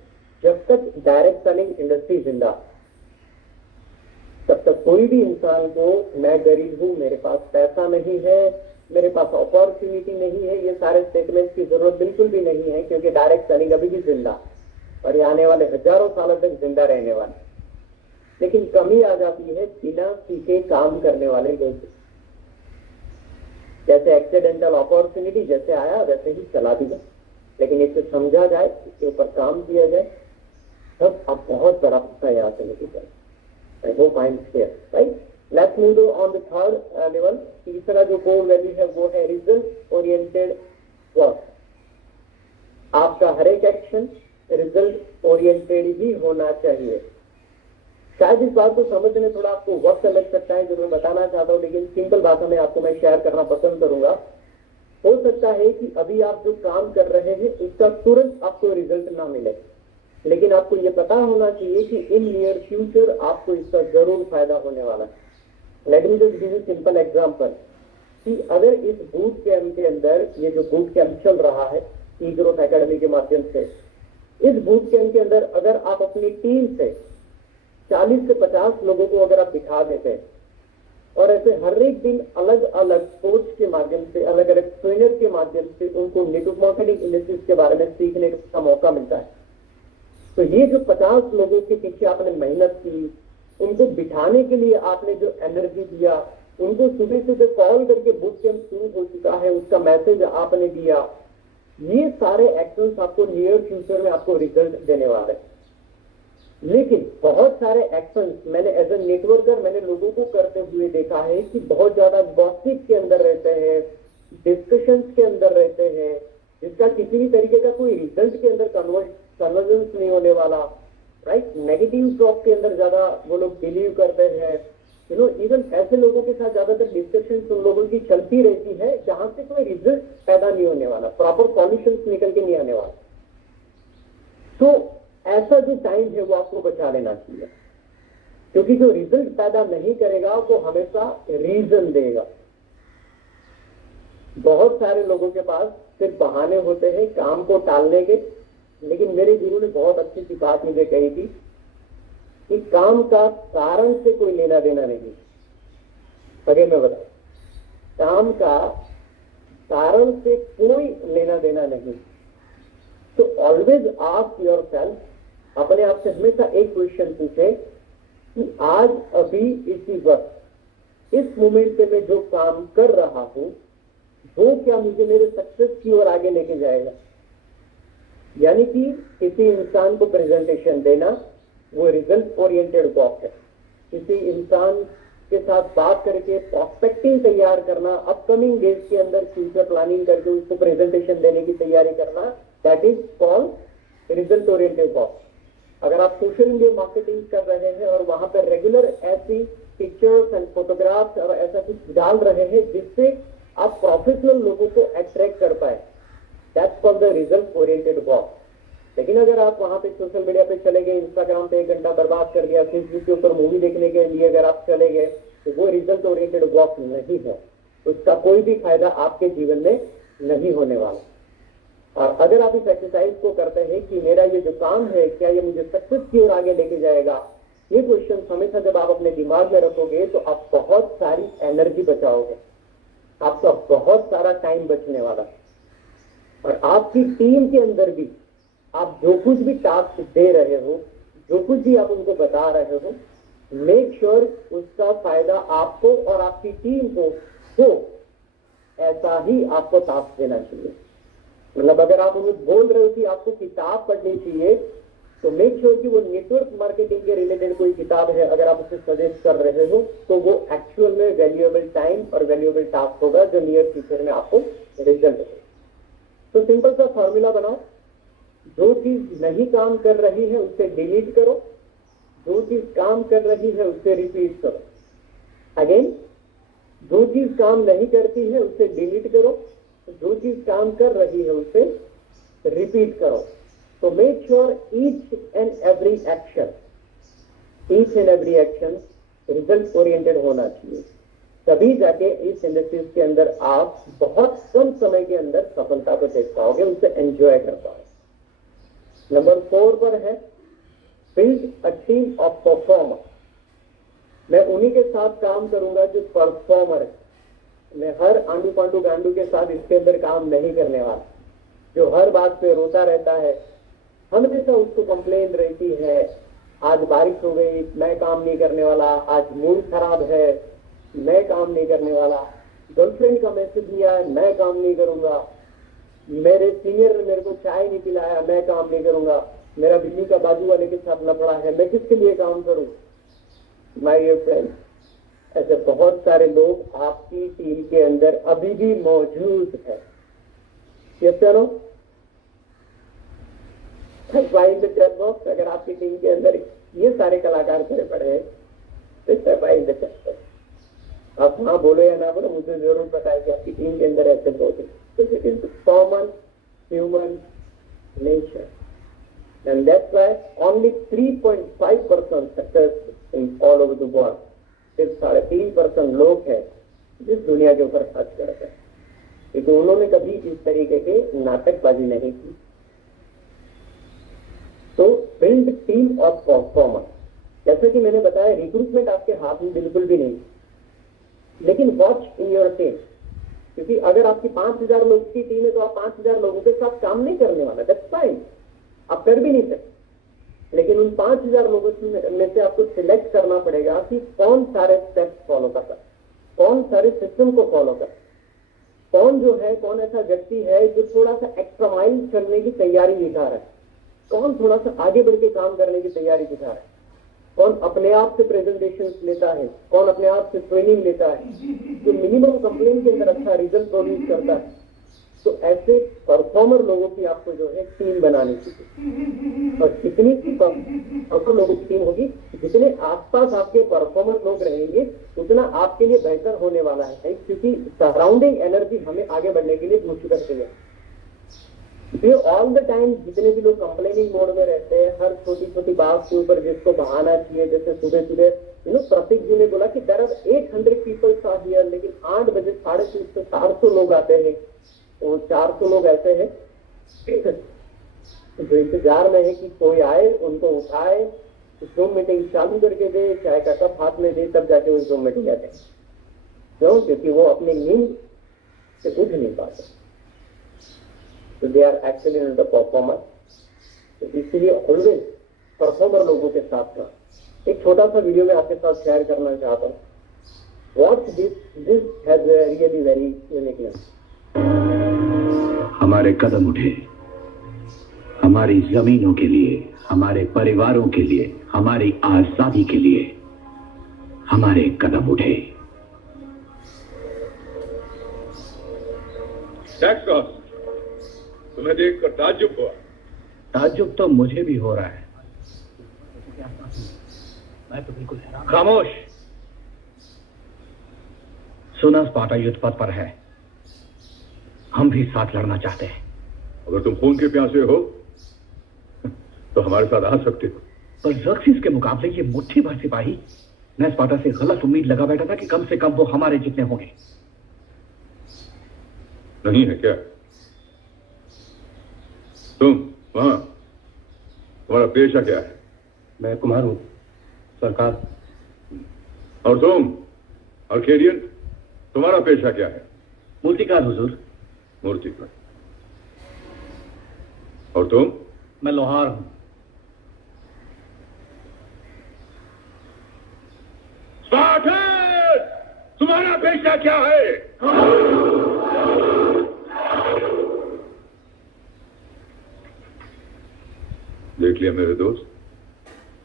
जब तक डायरेक्ट सेलिंग इंडस्ट्री जिंदा, तब तक कोई भी इंसान को मैं गरीब हूं, मेरे पास पैसा नहीं है, मेरे पास अपॉर्चुनिटी नहीं है, ये सारे स्टेटमेंट्स की जरूरत बिल्कुल भी नहीं है, क्योंकि डायरेक्ट सेलिंग अभी भी जिंदा और ये आने वाले हजारों सालों तक जिंदा रहने वाले। लेकिन कमी आ जाती है बिना सीखे काम करने वाले लोग। जैसे एक्सीडेंटल अपॉर्चुनिटी जैसे आया वैसे ही चला दिया, लेकिन इसे समझा जाए, इसके ऊपर काम किया जाए, तब आप बहुत बड़ा हिस्सा यहाँ से लेके जाए। I hope I am clear, right. Let's move on the third level. तीसरा जो कोर वैल्यू है वो है रिजल्ट ओरिएंटेड वर्क। आपका हर एक एक्शन रिजल्ट ओरिएंटेड ही होना चाहिए। शायद इस बात को समझने में थोड़ा आपको वक्त लग सकता है जो मैं बताना चाहता हूं, लेकिन सिंपल भाषा में आपको मैं शेयर करना पसंद करूंगा। हो सकता है कि अभी आप जो काम कर रहे हैं उसका तुरंत आपको रिजल्ट ना मिले, लेकिन आपको यह पता होना चाहिए कि इन नियर फ्यूचर आपको इसका जरूर फायदा होने वाला है। Let me just give you simple example कि अगर इस बूट कैंप के अंदर, ये जो बूट कैंप चल रहा है ई ग्रोथ एकेडमी के माध्यम से, इस बूट कैंप के अंदर अगर आप अपनी टीम से 40 से 50 लोगों को अगर आप बिठा देते हैं और ऐसे हर एक दिन अलग अलग कोच के माध्यम से, अलग अलग ट्रेनर के माध्यम से उनको नेटवर्क मार्केटिंग इंडस्ट्रीज के बारे में सीखने का मौका मिलता है, तो ये जो 50 लोगों के पीछे आपने मेहनत की, उनको बिठाने के लिए आपने जो एनर्जी दिया, उनको सुबह सुबह कॉल करके बूट कैंप शुरू हो चुका है उसका मैसेज आपने दिया, ये सारे एक्शंस आपको नियर फ्यूचर में आपको रिजल्ट देने वाले हैं। लेकिन बहुत सारे एक्शंस मैंने एज ए नेटवर्कर मैंने लोगों को करते हुए देखा है कि बहुत ज्यादा गॉसिप के अंदर रहते हैं, डिस्कशंस के अंदर रहते हैं, जिसका किसी भी तरीके का कोई रिजल्ट के अंदर कन्वर्जेंस नहीं होने वाला, राइट। नेगेटिव टॉक के अंदर ज्यादा वो लोग बिलीव करते हैं, इवन ऐसे लोगों के साथ ज्यादातर डिस्कशन उन लोगों की चलती रहती है जहां से कोई रिजल्ट पैदा नहीं होने वाला, प्रॉपर सॉल्यूशंस निकल के नहीं आने वाला। तो ऐसा जो टाइम है वो आपको बचा लेना चाहिए, क्योंकि जो रिजल्ट पैदा नहीं करेगा वो हमेशा रीजन देगा। बहुत सारे लोगों के पास सिर्फ बहाने होते हैं काम को टालने के, लेकिन मेरे गुरु ने बहुत अच्छी सी बात मुझे कही थी कि काम का कारण से कोई लेना देना नहीं। अगर मैं बताऊं, काम का कारण से कोई लेना देना नहीं। तो ऑलवेज आस्क योरसेल्फ, अपने आप से हमेशा एक क्वेश्चन पूछे कि आज अभी इसी वक्त इस मोमेंट पे मैं जो काम कर रहा हूं वो क्या मुझे मेरे सक्सेस की ओर आगे लेके जाएगा। यानी कि किसी इंसान को प्रेजेंटेशन देना वो रिजल्ट ओरिएंटेड वर्क है। किसी इंसान के साथ बात करके प्रॉस्पेक्टिंग तैयार करना, अपकमिंग डेज के अंदर फ्यूचर प्लानिंग करके उसको प्रेजेंटेशन देने की तैयारी करना, that is called result oriented work. अगर आप सोशल मीडिया मार्केटिंग कर रहे हैं और वहां पर रेगुलर ऐसी पिक्चर्स एंड फोटोग्राफ्स और ऐसा कुछ डाल रहे हैं जिससे आप प्रोफेशनल लोगों को अट्रैक्ट कर पाए, that's called the result oriented work. लेकिन अगर आप वहां पे सोशल मीडिया पे चले गए, इंस्टाग्राम पे 1 घंटा बर्बाद कर दिया, फेसबुक के ऊपर मूवी देखने के लिए अगर आप चले गए, तो वो रिजल्ट ओरिएंटेड वर्क नहीं है, उसका कोई भी फायदा आपके जीवन में नहीं होने वाला। और अगर आप इस एक्सरसाइज को करते हैं कि मेरा ये जो काम है क्या ये मुझे सक्सेस की ओर आगे लेके जाएगा, ये क्वेश्चन हमेशा जब आप अपने दिमाग में रखोगे तो आप बहुत सारी एनर्जी बचाओगे, आपका बहुत सारा टाइम बचने वाला। और आपकी टीम के अंदर भी आप जो कुछ भी टास्क दे रहे हो, जो कुछ भी आप उनको बता रहे हो, मेक श्योर उसका फायदा आपको और आपकी टीम को हो, ऐसा ही आपको टास्क देना चाहिए। मतलब अगर आप उन्हें बोल रहे हो कि आपको किताब पढ़नी चाहिए, तो मेक श्योर कि वो नेटवर्क मार्केटिंग के रिलेटेड कोई किताब है, अगर आप उसे सजेस्ट कर रहे हो तो वो एक्चुअल में वैल्यूएबल टाइम और वैल्यूएबल टास्क होगा जो नियर फ्यूचर में आपको रिजल्ट देगा। तो सिंपल सा फॉर्मूला बनाओ, जो चीज नहीं काम कर रही है उसे डिलीट करो, जो चीज काम कर रही है उसे रिपीट करो। अगेन, जो चीज काम नहीं करती है उसे डिलीट करो, जो चीज काम कर रही है उसे रिपीट करो। तो make sure each and every action result oriented होना चाहिए, तभी जाके इस इंडस्ट्रीज के अंदर आप बहुत कम समय के अंदर सफलता को देख पाओगे, उसे एंजॉय कर पाओगे। नंबर 4 पर है build a team of performer. मैं उन्हीं के साथ काम करूंगा जो परफॉर्मर है। मैं हर आंडू पांडू गांडू के साथ इसके अंदर काम नहीं करने वाला, जो हर बात पे रोता रहता है, हमेशा उसको कंप्लेन रहती है, आज बारिश हो गई मैं काम नहीं करने वाला, आज मूड खराब है मैं काम नहीं करने वाला, गर्लफ्रेंड का मैसेज दिया है मैं काम नहीं करूंगा। मेरे सीनियर ने मेरे को चाय नहीं पिलाया, मैं काम नहीं करूंगा, मेरा बिल्ली का बाजू वाले के साथ लफड़ा है, मैं किसके लिए काम करूं? माय डियर फ्रेंड, ऐसे बहुत सारे लोग आपकी टीम के अंदर अभी भी मौजूद है। Yes no in the chat box, अगर आपकी टीम के अंदर ये सारे कलाकार खड़े पड़े हैं तो इन द चैट बॉक्स। आप हाँ बोलो या ना बोलो, मुझे जरूर पता है कि आपकी टीम के अंदर ऐसे लोग हैं। तो it is common human nature, and that's why only 3.5% success in all over the world। सिर्फ 3.5% लोग हैं जिस दुनिया के ऊपर खर्च करते हैं, क्योंकि उन्होंने कभी इस तरीके के नाटकबाजी नहीं की। तो बिल्ड टीम ऑफ परफॉर्मर, जैसे कि मैंने बताया रिक्रूटमेंट आपके हाथ में बिल्कुल भी नहीं, लेकिन वॉच इन योर टीम, क्योंकि अगर आपकी 5000 लोगों की टीम है तो आप 5000 लोगों के साथ काम नहीं करने वाला, दैट्स फाइन, आप कर भी नहीं सकते। लेकिन उन 5000 लोगों में से आपको सिलेक्ट करना पड़ेगा कि कौन सारे स्टेप्स फॉलो करता है, कौन सारे सिस्टम को फॉलो करता है, कौन जो है, कौन ऐसा व्यक्ति है जो थोड़ा सा एक्स्ट्रा माइल चलने की तैयारी दिखा रहा है, कौन थोड़ा सा आगे बढ़ के काम करने की तैयारी दिखा रहा है, कौन अपने आप से प्रेजेंटेशन लेता है, कौन अपने आप से ट्रेनिंग लेता है, जो मिनिमम कंप्लेन के अंदर अच्छा रिजल्ट प्रोड्यूस करता है। तो ऐसे परफॉर्मर लोगों की आपको जो है टीम बनानी चाहिए, और जितनी परफॉर्मर लोगों की टीम होगी, जितने आसपास आपके परफॉर्मर लोग रहेंगे, उतना आपके लिए बेहतर होने वाला है, क्योंकि सराउंडिंग एनर्जी हमें आगे बढ़ने के लिए पुश करती है। ये ऑल द टाइम जितने भी लोग कंप्लेनिंग मोड में रहते हैं, हर छोटी छोटी बात के ऊपर जिसको बहाना चाहिए, जैसे सुबह सुबह प्रतीक जी ने बोला कि there are 800 peoples are here, लेकिन 8 बजे 350 से 400 लोग आते हैं। तो 400 लोग ऐसे हैं जो इंतजार में है कि कोई आए, उनको उठाए, जूम मीटिंग चालू करके दे, चाय का कप हाथ में दे, तब जाके वो जूम मीटिंग आते हैं। क्यों? क्योंकि वो अपनी नींद से उठ नहीं पाते। तो they are actually not the performer. तो इसलिए ऑलवेज परफॉर्मर लोगों के साथ था। एक छोटा सा वीडियो में आपके साथ शेयर करना चाहता हूँ। Watch this has really very uniqueness. हमारे कदम उठे, हमारी जमीनों के लिए, हमारे परिवारों के लिए, हमारी आजादी के लिए हमारे कदम उठे। तुम्हें देखकर ताज्जुब हुआ। ताज्जुब तो मुझे भी हो रहा है। मैं तो बिल्कुल हैरान। खामोश। सुना स्पार्टा युद्ध पथ पर है, हम भी साथ लड़ना चाहते हैं। अगर तुम खून के प्यासे हो तो हमारे साथ आ सकते हो। पर ज़र्क्सिस के मुकाबले ये मुट्ठी भर सिपाही, मैं स्पार्टा से गलत उम्मीद लगा बैठा था कि कम से कम वो हमारे जितने होंगे। नहीं है क्या? तुम वहां, तुम्हारा पेशा क्या है? मैं कुम्हार हूं सरकार। और तुम आर्केडियन, तुम्हारा पेशा क्या है? मूर्तिकार हुजूर। मूर्तिकार। और तुम? मैं लोहार हूं। स्पार्टन, तुम्हारा पेशा क्या है? देख लिया मेरे दोस्त,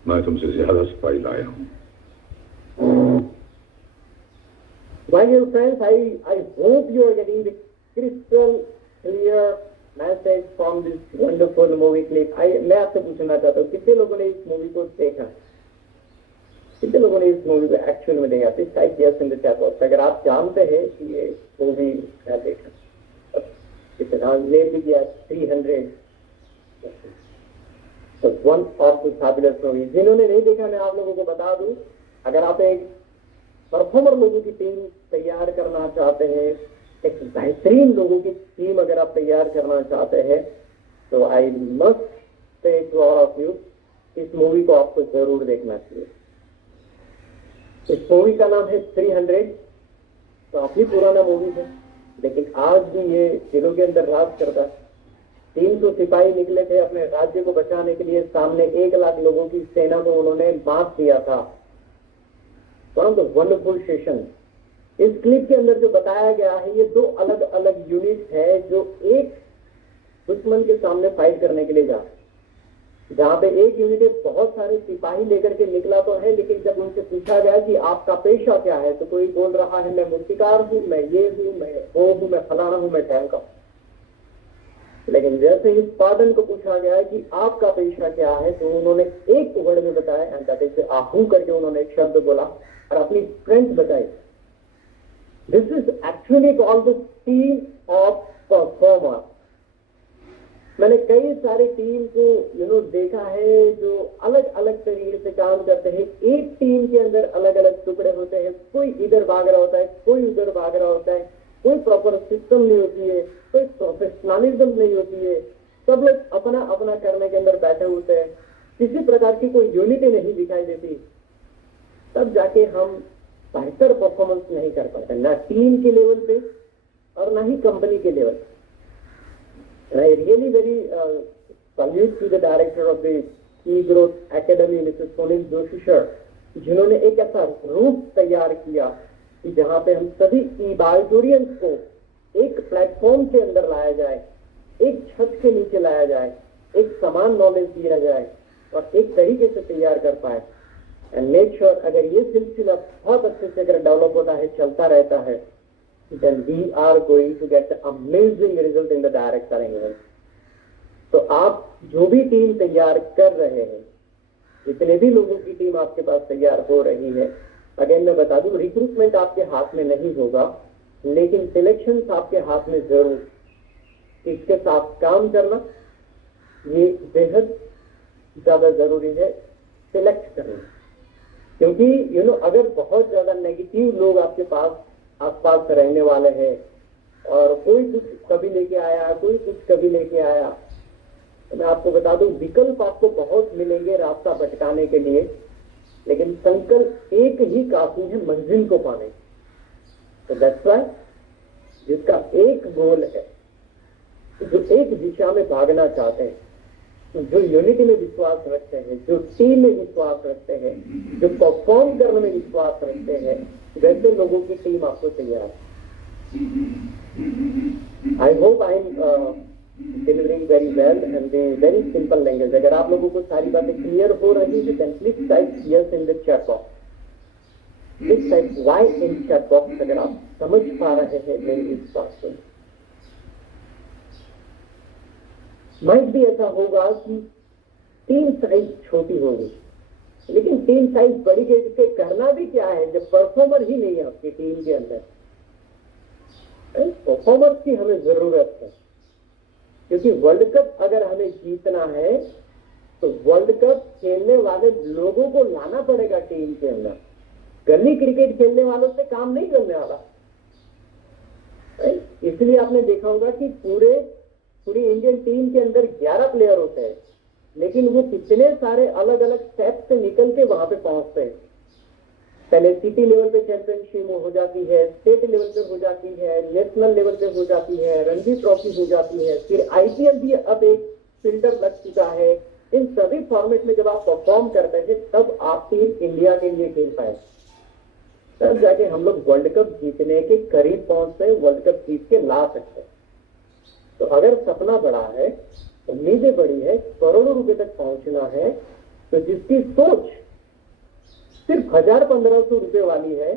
मैं तुमसे ज्यादा सिपाही लाया हूं। My dear friends, I hope you are getting the crystal clear message from this wonderful movie clip. मैं आपसे पूछना चाहता हूँ, कितने लोगों ने इस मूवी को देखा? कितने लोगों ने इस मूवी को एक्चुअल में देखा? Please type yes in the chat box अगर आप जानते हैं कि ये मूवी क्या देखा। कितना ने भी किया 300। So one of the fabulous movies। जिन्होंने नहीं देखा, मैं आप लोगों को बता दूं, अगर आप एक परफॉर्मर लोगों की टीम तैयार करना चाहते हैं, एक बेहतरीन लोगों की टीम अगर आप तैयार करना चाहते हैं, तो I must say to all of you, इस मूवी को आपको जरूर देखना चाहिए। इस मूवी का नाम है 300। काफी पुराना मूवी है, लेकिन आज भी ये दिलों के अंदर राज करता है। 300 सिपाही निकले थे अपने राज्य को बचाने के लिए, सामने 1 लाख लोगों की सेना को उन्होंने मात दिया था। Wonderful session. इस क्लिप के अंदर जो बताया गया है, ये 2 अलग अलग यूनिट है जो एक दुश्मन के सामने फाइट करने के लिए जा, जहां पे एक यूनिट बहुत सारे सिपाही लेकर के निकला तो है, लेकिन जब उनसे पूछा गया कि आपका पेशा क्या है, तो कोई बोल रहा है मैं मूर्तिकार हूं, मैं ये हूं, मैं वो हूं, मैं फलाना हूं, मैं ठहर का हूं। लेकिन जैसे ही स्पार्टन को पूछा गया कि आपका पेशा क्या है, तो उन्होंने एक वर्ड में बताया, एंड दैट इज आहू करके उन्होंने एक शब्द बोला और अपनी स्ट्रेंथ बताई। This is actually called the team of performer. मैंने कई सारे टीम को देखा है जो अलग अलग तरीके से काम करते हैं। एक टीम के अंदर अलग अलग टुकड़े होते हैं, कोई इधर भाग रहा होता है, कोई उधर भाग रहा होता है, कोई प्रॉपर सिस्टम नहीं होती है, कोई प्रोफेशनलिज्म नहीं होती है, सब लोग अपना अपना करने के अंदर बैठे होते हैं, किसी प्रकार की कोई यूनिटी नहीं दिखाई देती। तब जाके हम बेहतर परफॉर्मेंस नहीं कर पाते, ना टीम के लेवल पे और ना ही कंपनी के लेवल पे। I really very salute to the director of the E-Growth Academy, Mr. Sunil Joshi sir, जिन्होंने एक ऐसा रूप तैयार किया कि जहां पे हम सभी ई-बायोटोरियंस को एक प्लेटफॉर्म के अंदर लाया जाए, एक छत के नीचे लाया जाए, एक समान नॉलेज दिया जाए और एक तरीके से तैयार कर पाए। एंड मेक श्योर अगर ये सिलसिला बहुत अच्छे से अगर डेवलप होता है, चलता रहता है, then we are going to get amazing result in the direct arrangement. तो आप जो भी टीम तैयार कर रहे हैं, जितने भी लोगों की टीम आपके पास तैयार हो रही है, अगेन मैं बता दूं, रिक्रूटमेंट आपके हाथ में नहीं होगा, लेकिन सिलेक्शन आपके हाथ में जरूर। इसके साथ काम करना ये बेहद ज्यादा जरूरी है, सिलेक्ट करना। क्योंकि अगर बहुत ज्यादा नेगेटिव लोग आपके पास आसपास रहने वाले हैं और कोई कुछ कभी लेके आया, कोई कुछ कभी लेके आया, तो मैं आपको बता दूं विकल्प आपको बहुत मिलेंगे रास्ता भटकाने के लिए, लेकिन संकल्प एक ही काफी है मंजिल को पाने। तो दैट्स व्हाई जिसका एक गोल है, जो एक दिशा में भागना चाहते हैं, जो यूनिटी में विश्वास रखते हैं, जो टीम में विश्वास रखते हैं, जो परफॉर्म करने में विश्वास रखते हैं, वैसे लोगों की टीम आपको तैयार है। I hope I am delivering very well and very simple language. अगर आप लोगों को सारी बातें क्लियर हो रही है, then please type yes in the chat box, please type Y in chat box अगर आप समझ पा रहे हैं मेरी इस बात को। माइट भी ऐसा होगा कि टीम साइज छोटी होगी, लेकिन टीम साइज बड़ी के करना भी क्या है जब परफॉर्मर ही नहीं है आपकी टीम के अंदर। परफॉर्मर्स की हमें जरूरत है, क्योंकि वर्ल्ड कप अगर हमें जीतना है तो वर्ल्ड कप खेलने वाले लोगों को लाना पड़ेगा टीम के अंदर। गली क्रिकेट खेलने वालों से काम नहीं करने वाला। इसलिए आपने देखा होगा कि पूरी इंडियन टीम के अंदर 11 प्लेयर होते हैं, लेकिन वो कितने सारे अलग अलग स्टेप से निकल के वहां पे पहुंचते हैं। पहले सिटी लेवल पे चैंपियनशिप हो जाती है, स्टेट लेवल पे हो जाती है, नेशनल लेवल पे हो जाती है, रणजी ट्रॉफी हो जाती है, फिर आईपीएल भी अब एक फिल्टर लग चुका है। इन सभी फॉर्मेट में जब आप परफॉर्म करते हैं, तब आप टीम इंडिया के लिए खेल पाए, तब जाके हम लोग वर्ल्ड कप जीतने के करीब पहुंचते हैं, वर्ल्ड कप जीत के ला सकते हैं। तो अगर सपना बड़ा है, उम्मीदें बड़ी है, करोड़ों रुपए तक पहुंचना है, तो जिसकी सोच सिर्फ 1000-1500 रुपए वाली है,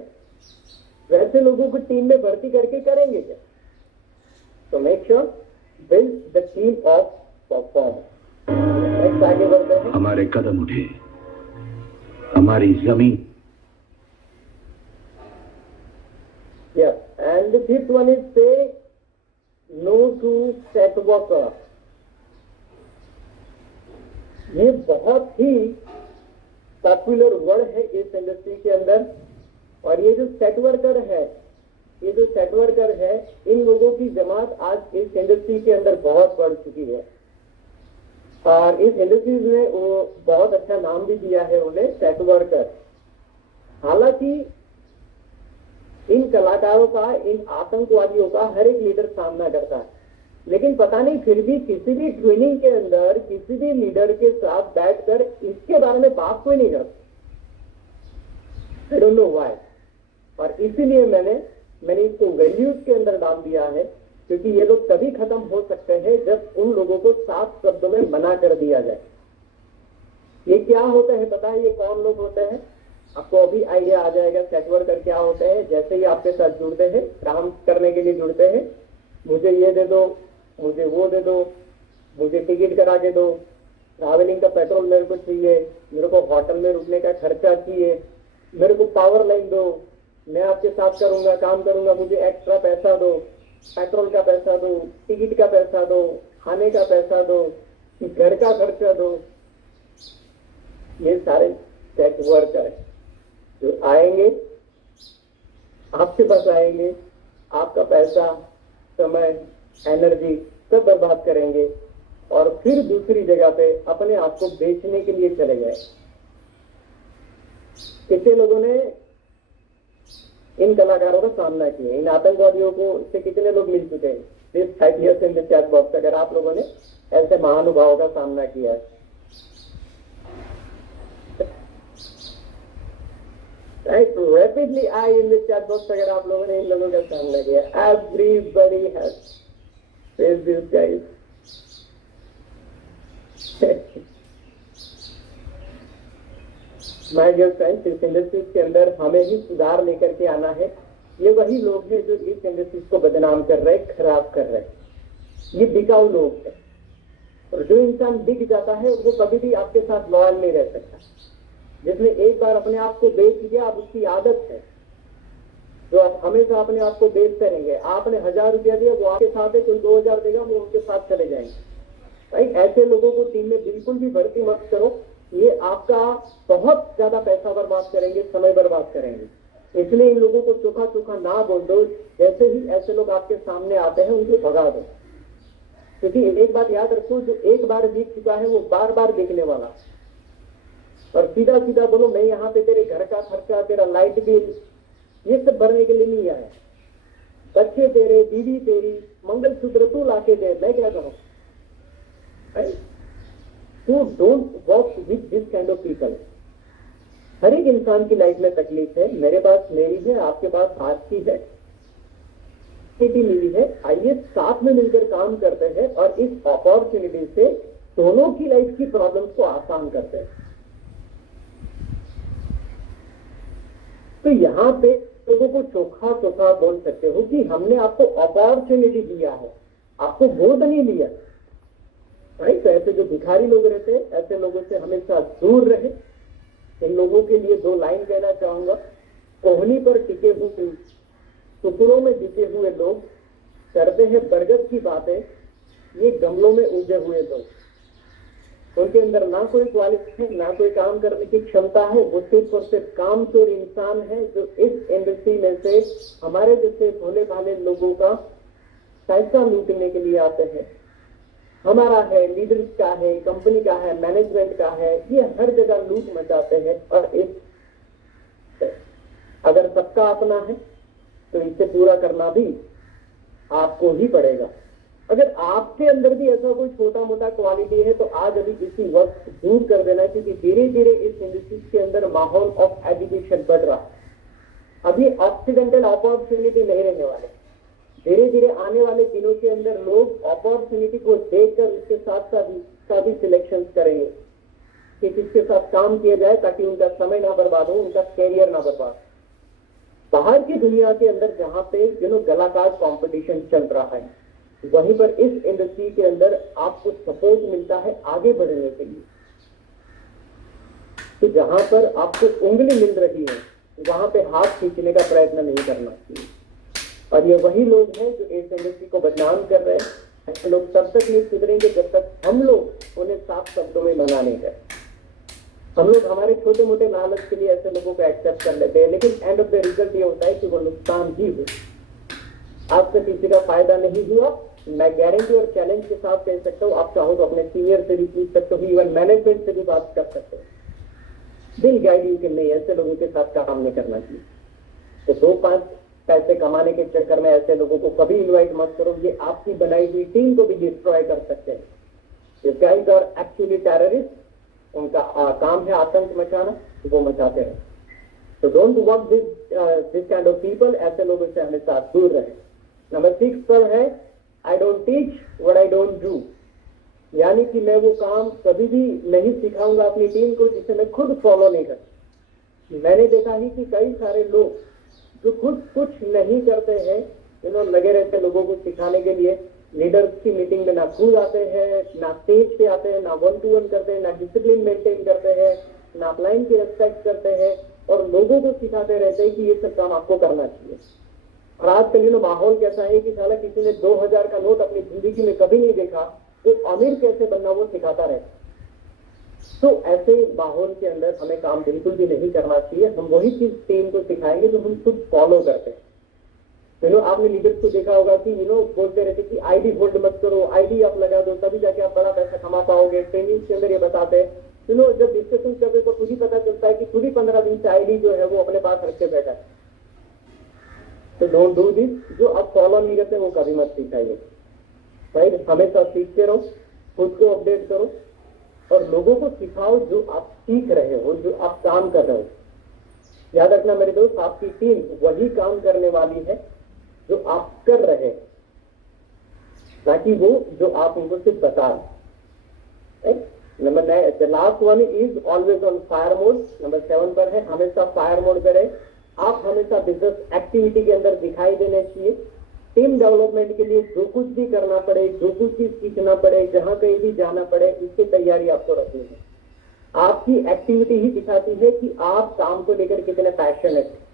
वैसे लोगों को टीम में भर्ती करके करेंगे क्या? तो make sure build the team of perform. Next आगे बढ़ते हैं। हमारे कदम उठे, हमारी जमीन। Yes, and the fifth one is say no to set worker. ये बहुत ही पॉपुलर वर्ड है इस इंडस्ट्री के अंदर, और ये जो सेट वर्कर है, इन लोगों की जमात आज इस इंडस्ट्री के अंदर बहुत बढ़ चुकी है, और इस इंडस्ट्री ने वो बहुत अच्छा नाम भी दिया है उन्हें, सेट वर्कर। हालांकि इन कलाकारों का, इन आतंकवादियों का हर एक लीडर सामना करता है, लेकिन पता नहीं फिर भी किसी भी ट्रेनिंग के अंदर किसी भी लीडर के साथ बैठकर इसके बारे में बात कोई नहीं करता। I don't know why. और इसीलिए मैंने इसको वैल्यूज के अंदर डाल दिया है क्योंकि ये लोग तभी खत्म हो सकते हैं जब उन लोगों को साफ शब्दों में मना कर दिया जाए। ये क्या होता है पता है? ये कौन लोग होते हैं? आपको अभी आइडिया आ जाएगा सेट वर्कर क्या होते हैं। जैसे ही आपके साथ जुड़ते हैं, काम करने के लिए जुड़ते हैं, मुझे ये दे दो, मुझे वो दे दो, मुझे टिकट करा के दो, ट्रैवलिंग का पेट्रोल मेरे को चाहिए, मेरे को होटल में रुकने का खर्चा चाहिए, मेरे को पावर लाइन दो, मैं आपके साथ करूंगा, काम करूंगा, मुझे एक्स्ट्रा पैसा दो, पेट्रोल का पैसा दो, टिकट का पैसा दो, खाने का पैसा दो, घर का खर्चा दो। ये सारे सेट वर्कर है जो आएंगे, आपके पास आएंगे, आपका पैसा, समय, एनर्जी सब बर्बाद करेंगे और फिर दूसरी जगह पे अपने आप को बेचने के लिए चले गए। कितने लोगों ने इन कलाकारों का सामना किया? इन आतंकवादियों को से कितने लोग मिल चुके हैं? Please type here in the chat box अगर आप लोगों ने ऐसे महानुभावों का सामना किया है। Type rapidly I in the chat box अगर आप लोगों ने इन लोगों का सामना किया। Everybody has faced this guys. My dear friends, इस इंडस्ट्रीज के अंदर हमें ही सुधार लेकर के आना है। ये वही लोग हैं जो इस इंडस्ट्रीज को बदनाम कर रहे हैं, खराब कर रहे हैं। ये बिकाऊ लोग हैं और जो इंसान बिक जाता है वो कभी भी आपके साथ लॉयल नहीं रह सकता। जिसने एक बार अपने आप को बेच दिया, अब उसकी आदत है जो आप हमेशा अपने आप को बेचते रहेंगे। आपने 1000 रुपया दिया, वो आपके साथ है, कोई 2000 देगा, वो उनके साथ चले जाएंगे। भाई ऐसे लोगों को टीम में बिल्कुल भी भर्ती मत करो। ये आपका बहुत ज्यादा पैसा बर्बाद करेंगे, समय बर्बाद करेंगे। इसलिए इन लोगों को चोखा चोखा ना बोल दो। जैसे ही ऐसे लोग आपके सामने आते हैं उनको भगा दो, क्योंकि एक बात याद रखो, जो एक बार बिक चुका है वो बार बार बिकने वाला। और सीधा सीधा बोलो मैं यहाँ पे तेरे घर का खर्चा, तेरा लाइट बिल, ये सब भरने के लिए नहीं आया। बच्चे तेरे, बीवी तेरी, मंगलसूत्र तू लाके दे, मैं क्या करूं? तो don't work with this kind of people. हर एक इंसान की लाइफ में तकलीफ है। मेरे पास मेरी है, आपके पास आपकी है, मिली है। आइए साथ में मिलकर काम करते हैं और इस अपॉर्चुनिटी से दोनों की लाइफ की प्रॉब्लम्स को आसान करते हैं। तो यहाँ पे लोगों को चोखा चोखा बोल सकते हो कि हमने आपको अपॉर्चुनिटी दिया है, आपको गोद नहीं लिया। राइट? तो ऐसे जो भिखारी लोग रहते हैं, ऐसे लोगों से हमेशा दूर रहे। इन लोगों के लिए 2 लाइन कहना चाहूंगा। कोहनी पर टिके हुए, टुकड़ों में बिके हुए लोग करते हैं बरगद की बातें, ये गमलों में उगे हुए लोग। उनके अंदर ना कोई क्वालिटी है, ना कोई काम करने की क्षमता है। वो सिर्फ और सिर्फ कामचोर इंसान है जो इस इंडस्ट्री में से हमारे जैसे भोले भाले लोगों का पैसा लूटने के लिए आते हैं। हमारा है, लीडर्स का है, कंपनी का है, मैनेजमेंट का है, ये हर जगह लूट मचाते हैं। और इस अगर सबका अपना है तो इसे पूरा करना भी आपको ही पड़ेगा। अगर आपके अंदर भी ऐसा कोई छोटा मोटा क्वालिटी है तो आज अभी इसी वक्त दूर कर देना, क्योंकि धीरे धीरे इस इंडस्ट्री के अंदर माहौल ऑफ एजुकेशन बढ़ रहा है। अभी ऑक्सीडेंटल अपॉर्चुनिटी नहीं रहने वाले। धीरे धीरे आने वाले दिनों के अंदर लोग अपॉर्चुनिटी को देखकर उसके साथ साथ भी सिलेक्शन करेंगे कि किसके साथ काम किया जाए, ताकि उनका समय ना बर्बाद हो, उनका कैरियर ना बर्बाद। बाहर की दुनिया के अंदर जहां पे गलाकाट कंपटीशन चल रहा है, वहीं पर इस इंडस्ट्री के अंदर आपको सपोर्ट मिलता है आगे बढ़ने के लिए। तो जहां पर आपको उंगली मिल रही है वहां पे हाथ खींचने का प्रयत्न नहीं करना चाहिए। और ये वही लोग हैं जो इस इंडस्ट्री को बदनाम कर रहे हैं। ऐसे लोग तब तक नहीं सुधरेंगे जब तक हम लोग उन्हें साफ शब्दों में मना नहीं करें। हम लोग हमारे छोटे मोटे लालच के लिए ऐसे लोगों को एक्सेप्ट कर लेते हैं, लेकिन एंड ऑफ द रिजल्ट ये होता है कि वो नुकसान ही हो। आपसे किसी का फायदा नहीं हुआ। मैं गारंटी और चैलेंज के साथ कह सकता हूँ, आप चाहो तो अपने सीनियर से भी पूछ सकते हो, इवन मैनेजमेंट से भी बात कर सकते हो। दिल गाइड यू कि नहीं, ऐसे लोगों के साथ काम नहीं करना चाहिए। तो 2-5 पैसे कमाने के चक्कर में ऐसे लोगों को कभी इनवाइट मत करो। ये आपकी बनाई हुई टीम को भी डिस्ट्रॉय कर सकते हैं। ये गाइज आर एक्चुअली टेररिस्ट। उनका काम है आतंक मचाना, वो मचाते हैं। तो don't work this kind of people. ऐसे लोगों से हमेशा दूर रहे। नंबर 6 पर है I don't teach what I don't do, यानी कि मैं वो काम कभी भी नहीं सिखाऊंगा अपनी टीम को जिसे मैं खुद फॉलो नहीं करता। मैंने देखा ही कि कई सारे लोग जो खुद कुछ नहीं करते हैं, लगे रहते हैं लोगों को सिखाने के लिए, लीडर्स की मीटिंग में ना खुद आते हैं, ना स्टेज पे आते हैं, ना 1-to-1 करते हैं, ना डिसिप्लिन मेंटेन करते हैं, ना अपलाइन की रेस्पेक्ट करते हैं, और लोगों को सिखाते रहते हैं कि ये सब काम आपको करना चाहिए। और आजकल माहौल कैसा है कि साला किसी ने 2000 का नोट अपनी जिंदगी में कभी नहीं देखा, तो अमीर कैसे बनना वो सिखाता रहता। तो ऐसे माहौल के अंदर हमें काम बिल्कुल भी नहीं करना चाहिए। हम वही चीज टीम को सिखाएंगे जो हम खुद फॉलो करते हैं। आपने लीडर्स को देखा होगा कि बोलते रहते कि आईडी होल्ड मत करो, आईडी आप लगा दो तभी जाके आप बड़ा पैसा कमा पाओगे। ट्रेनिंग के अंदर ये बताते हैं, जब डिस्कशन करते तो खुद ही पता चलता है कि खुद ही 15 दिन से आईडी जो है वो अपने पास रख के बैठा है। तो डोंट डू दिस। जो आप फॉलो नहीं करते वो कभी मत सिखाइए। राइट, हमेशा सीखते रहो, खुद को अपडेट करो और लोगों को सिखाओ जो आप सीख रहे हो, जो आप काम कर रहे हो। याद रखना मेरे दोस्त, आपकी टीम वही काम करने वाली है जो आप कर रहे हैं, ना कि वो जो आप उनको सिर्फ बता रहे। Number 9, the last one is always on fire mode. Number 7 पर है, हमेशा फायर मोड पे रहे। आप हमेशा बिजनेस एक्टिविटी के अंदर दिखाई देने चाहिए। टीम डेवलपमेंट के लिए जो कुछ भी करना पड़े, जो कुछ भी सीखना पड़े, जहां कहीं भी जाना पड़े, इसकी तैयारी आपको रखनी है। आपकी एक्टिविटी ही दिखाती है कि आप काम को लेकर कितने पैशनेट हैं,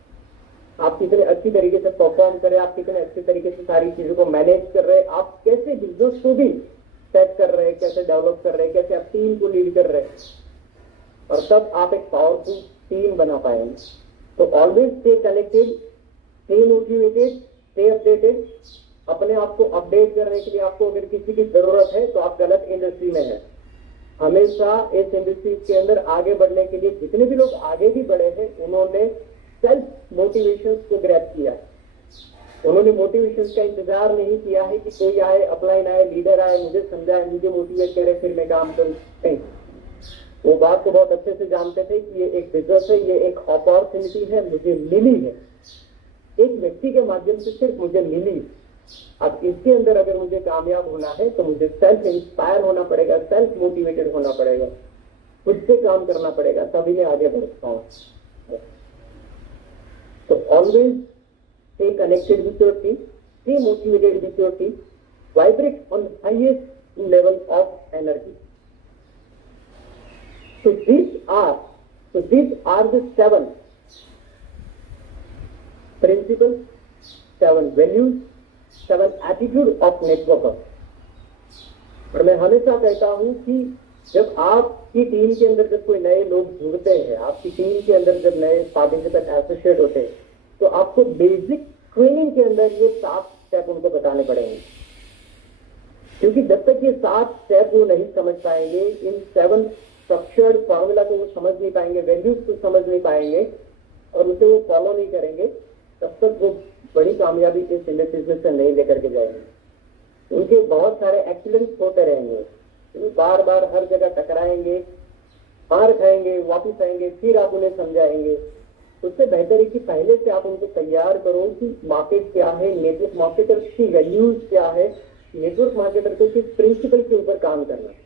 आप कितने अच्छी तरीके से परफॉर्म कर रहे हैं, आप कितने अच्छे तरीके से सारी चीजों को मैनेज कर रहे हैं, आप कैसे बिजनेस को भी सेट कर रहे हैं, कैसे डेवलप कर रहे हैं, कैसे आप टीम को लीड कर रहे हैं, और तब आप एक पावरफुल टीम बना पाएंगे। तो always stay connected, stay motivated, stay updated. अपने आप को अपडेट करने के लिए आपको अगर किसी की जरूरत है तो आप गलत इंडस्ट्री में हैं। हमेशा इस इंडस्ट्री के अंदर आगे बढ़ने के लिए जितने भी लोग आगे भी बढ़े हैं, उन्होंने सेल्फ मोटिवेशन को ग्रैब किया है। उन्होंने मोटिवेशन का इंतजार नहीं किया है कि कोई आए, अपलाइन आए, लीडर आए, मुझे समझाए, मुझे मोटिवेट करे, फिर मैं काम करूं। नहीं, वो बात को बहुत अच्छे से जानते थे कि ये एक बिजनेस है, ये एक अपॉर्चुनिटी है, मुझे मिली है, एक व्यक्ति के माध्यम से सिर्फ मुझे मिली। अब इसके अंदर अगर मुझे कामयाब होना है तो मुझे सेल्फ इंस्पायर होना पड़ेगा, सेल्फ मोटिवेटेड होना पड़ेगा, खुद से काम करना पड़ेगा, तभी मैं आगे बढ़ पाऊं। So always stay connected with your team, stay motivated with your team, vibrate on highest level of energy. So these are the 7 principles, 7 values, 7 attitude of networker. और मैं हमेशा कहता हूं कि जब आपकी टीम के अंदर जब कोई नए लोग जुड़ते हैं, आपकी टीम के अंदर जब नए पार्टिसिपेंट एसोसिएट होते हैं, तो आपको बेसिक ट्रेनिंग के अंदर ये 7 स्टेप उनको बताने पड़ेंगे। क्योंकि जब तक ये 7 स्टेप वो नहीं समझ पाएंगे, इन 7 स्ट्रक्चर्ड फॉर्मूला को वो समझ नहीं पाएंगे, वैल्यूज को समझ नहीं पाएंगे और उसे वो फॉलो नहीं करेंगे, तब तक वो बड़ी कामयाबी इस इंडस्ट्री से नहीं लेकर के जाएंगे। उनके बहुत सारे एक्सीडेंट्स होते रहेंगे, बार बार हर जगह टकराएंगे, मार खाएंगे, वापिस आएंगे, फिर आप उन्हें समझाएंगे। उससे बेहतर है कि पहले से आप उनको तैयार करो कि मार्केट क्या है, नेटवर्क मार्केटर की वैल्यूज क्या है, नेटवर्क मार्केटर को किस प्रिंसिपल के ऊपर काम करना है,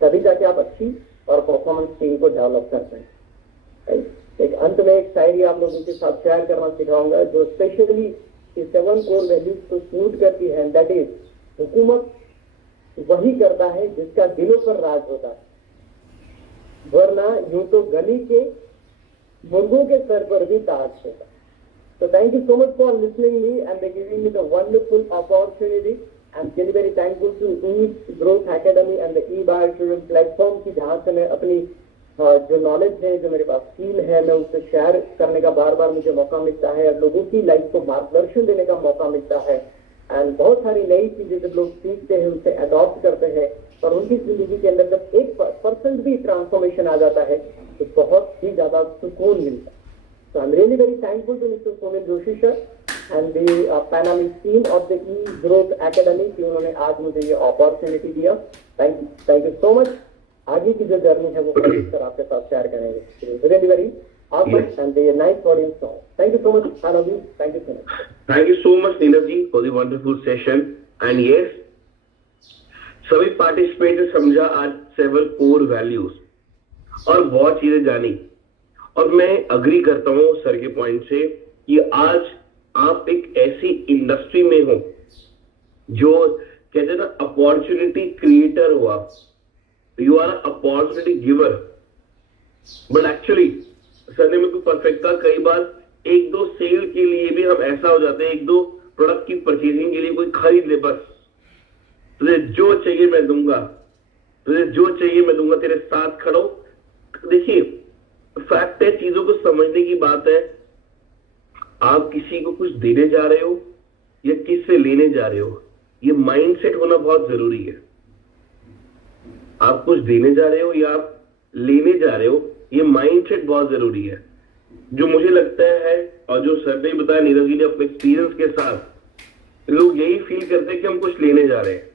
तभी जाके आप अच्छी और परफॉर्मेंस टीम को डेवलप करते हैं। एक अंत में एक शायरी आप लोगों के साथ शेयर करना सिखाऊंगा जो स्पेशली 7 कोर वैल्यूज को सूट करती है। दैट इज, हुकूमत वही करता है जिसका दिलों पर राज होता है, वरना यूं तो गली के मुर्गों के सर पर भी ताज होता। So thank you so much for listening me and giving me the wonderful opportunity. I'm really very thankful to E-Growth Academy and the E-Bioassurance platform की जहाँ से मैं अपनी जो नॉलेज है, जो मेरे पास स्किल है, मैं उससे शेयर करने का बार बार मुझे मौका मिलता है और लोगों की लाइफ को मार्गदर्शन देने का मौका मिलता है। एंड बहुत सारी नई चीजें जब लोग सीखते हैं, उसे अडॉप्ट करते हैं और उनकी जिंदगी के अंदर जब 1% भी ट्रांसफॉर्मेशन आ जाता है तो बहुत ही ज्यादा सुकून मिलता है। So I'm really very thankful to Mr. Somil Joshi sir and the Panamic team of the E-Growth Academy कि उन्होंने आज मुझे ये अपॉर्चुनिटी दिया। Thank you so much. आगे की जो जर्नी है वो सर आपके साथ शेयर करेंगे। Really very awesome and a nice audience song. Thank you so much. I love you. Thank you so much. Thank you so much, Neeraj ji, for the wonderful session. And yes, सभी पार्टिसिपेंट ने समझा आज 7 कोर वैल्यूज और बहुत चीजें जानी। और मैं अग्री करता हूं सर के पॉइंट से कि आज आप एक ऐसी इंडस्ट्री में हो जो कहते हैं ना अपॉर्चुनिटी क्रिएटर हो आप, you are opportunity giver. But actually sir ने मेरे को परफेक्ट कहा, कई बार 1-2 सेल के लिए भी हम ऐसा हो जाते हैं, 1-2 प्रोडक्ट की परचेजिंग के लिए कोई खरीद ले, बस तुझे जो चाहिए मैं दूंगा, तुझे जो चाहिए मैं दूंगा, तेरे साथ खड़ा हूं। देखिए फैक्ट है, चीजों को समझने की बात है। आप किसी को कुछ देने जा रहे हो या किससे लेने जा रहे हो, ये माइंडसेट होना बहुत जरूरी है। आप कुछ देने जा रहे हो या आप लेने जा रहे हो, ये माइंडसेट बहुत जरूरी है। जो मुझे लगता है और जो सर ने बताया, नीरज जी ने अपने एक्सपीरियंस के साथ, लोग यही फील करते हैं कि हम कुछ लेने जा रहे हैं,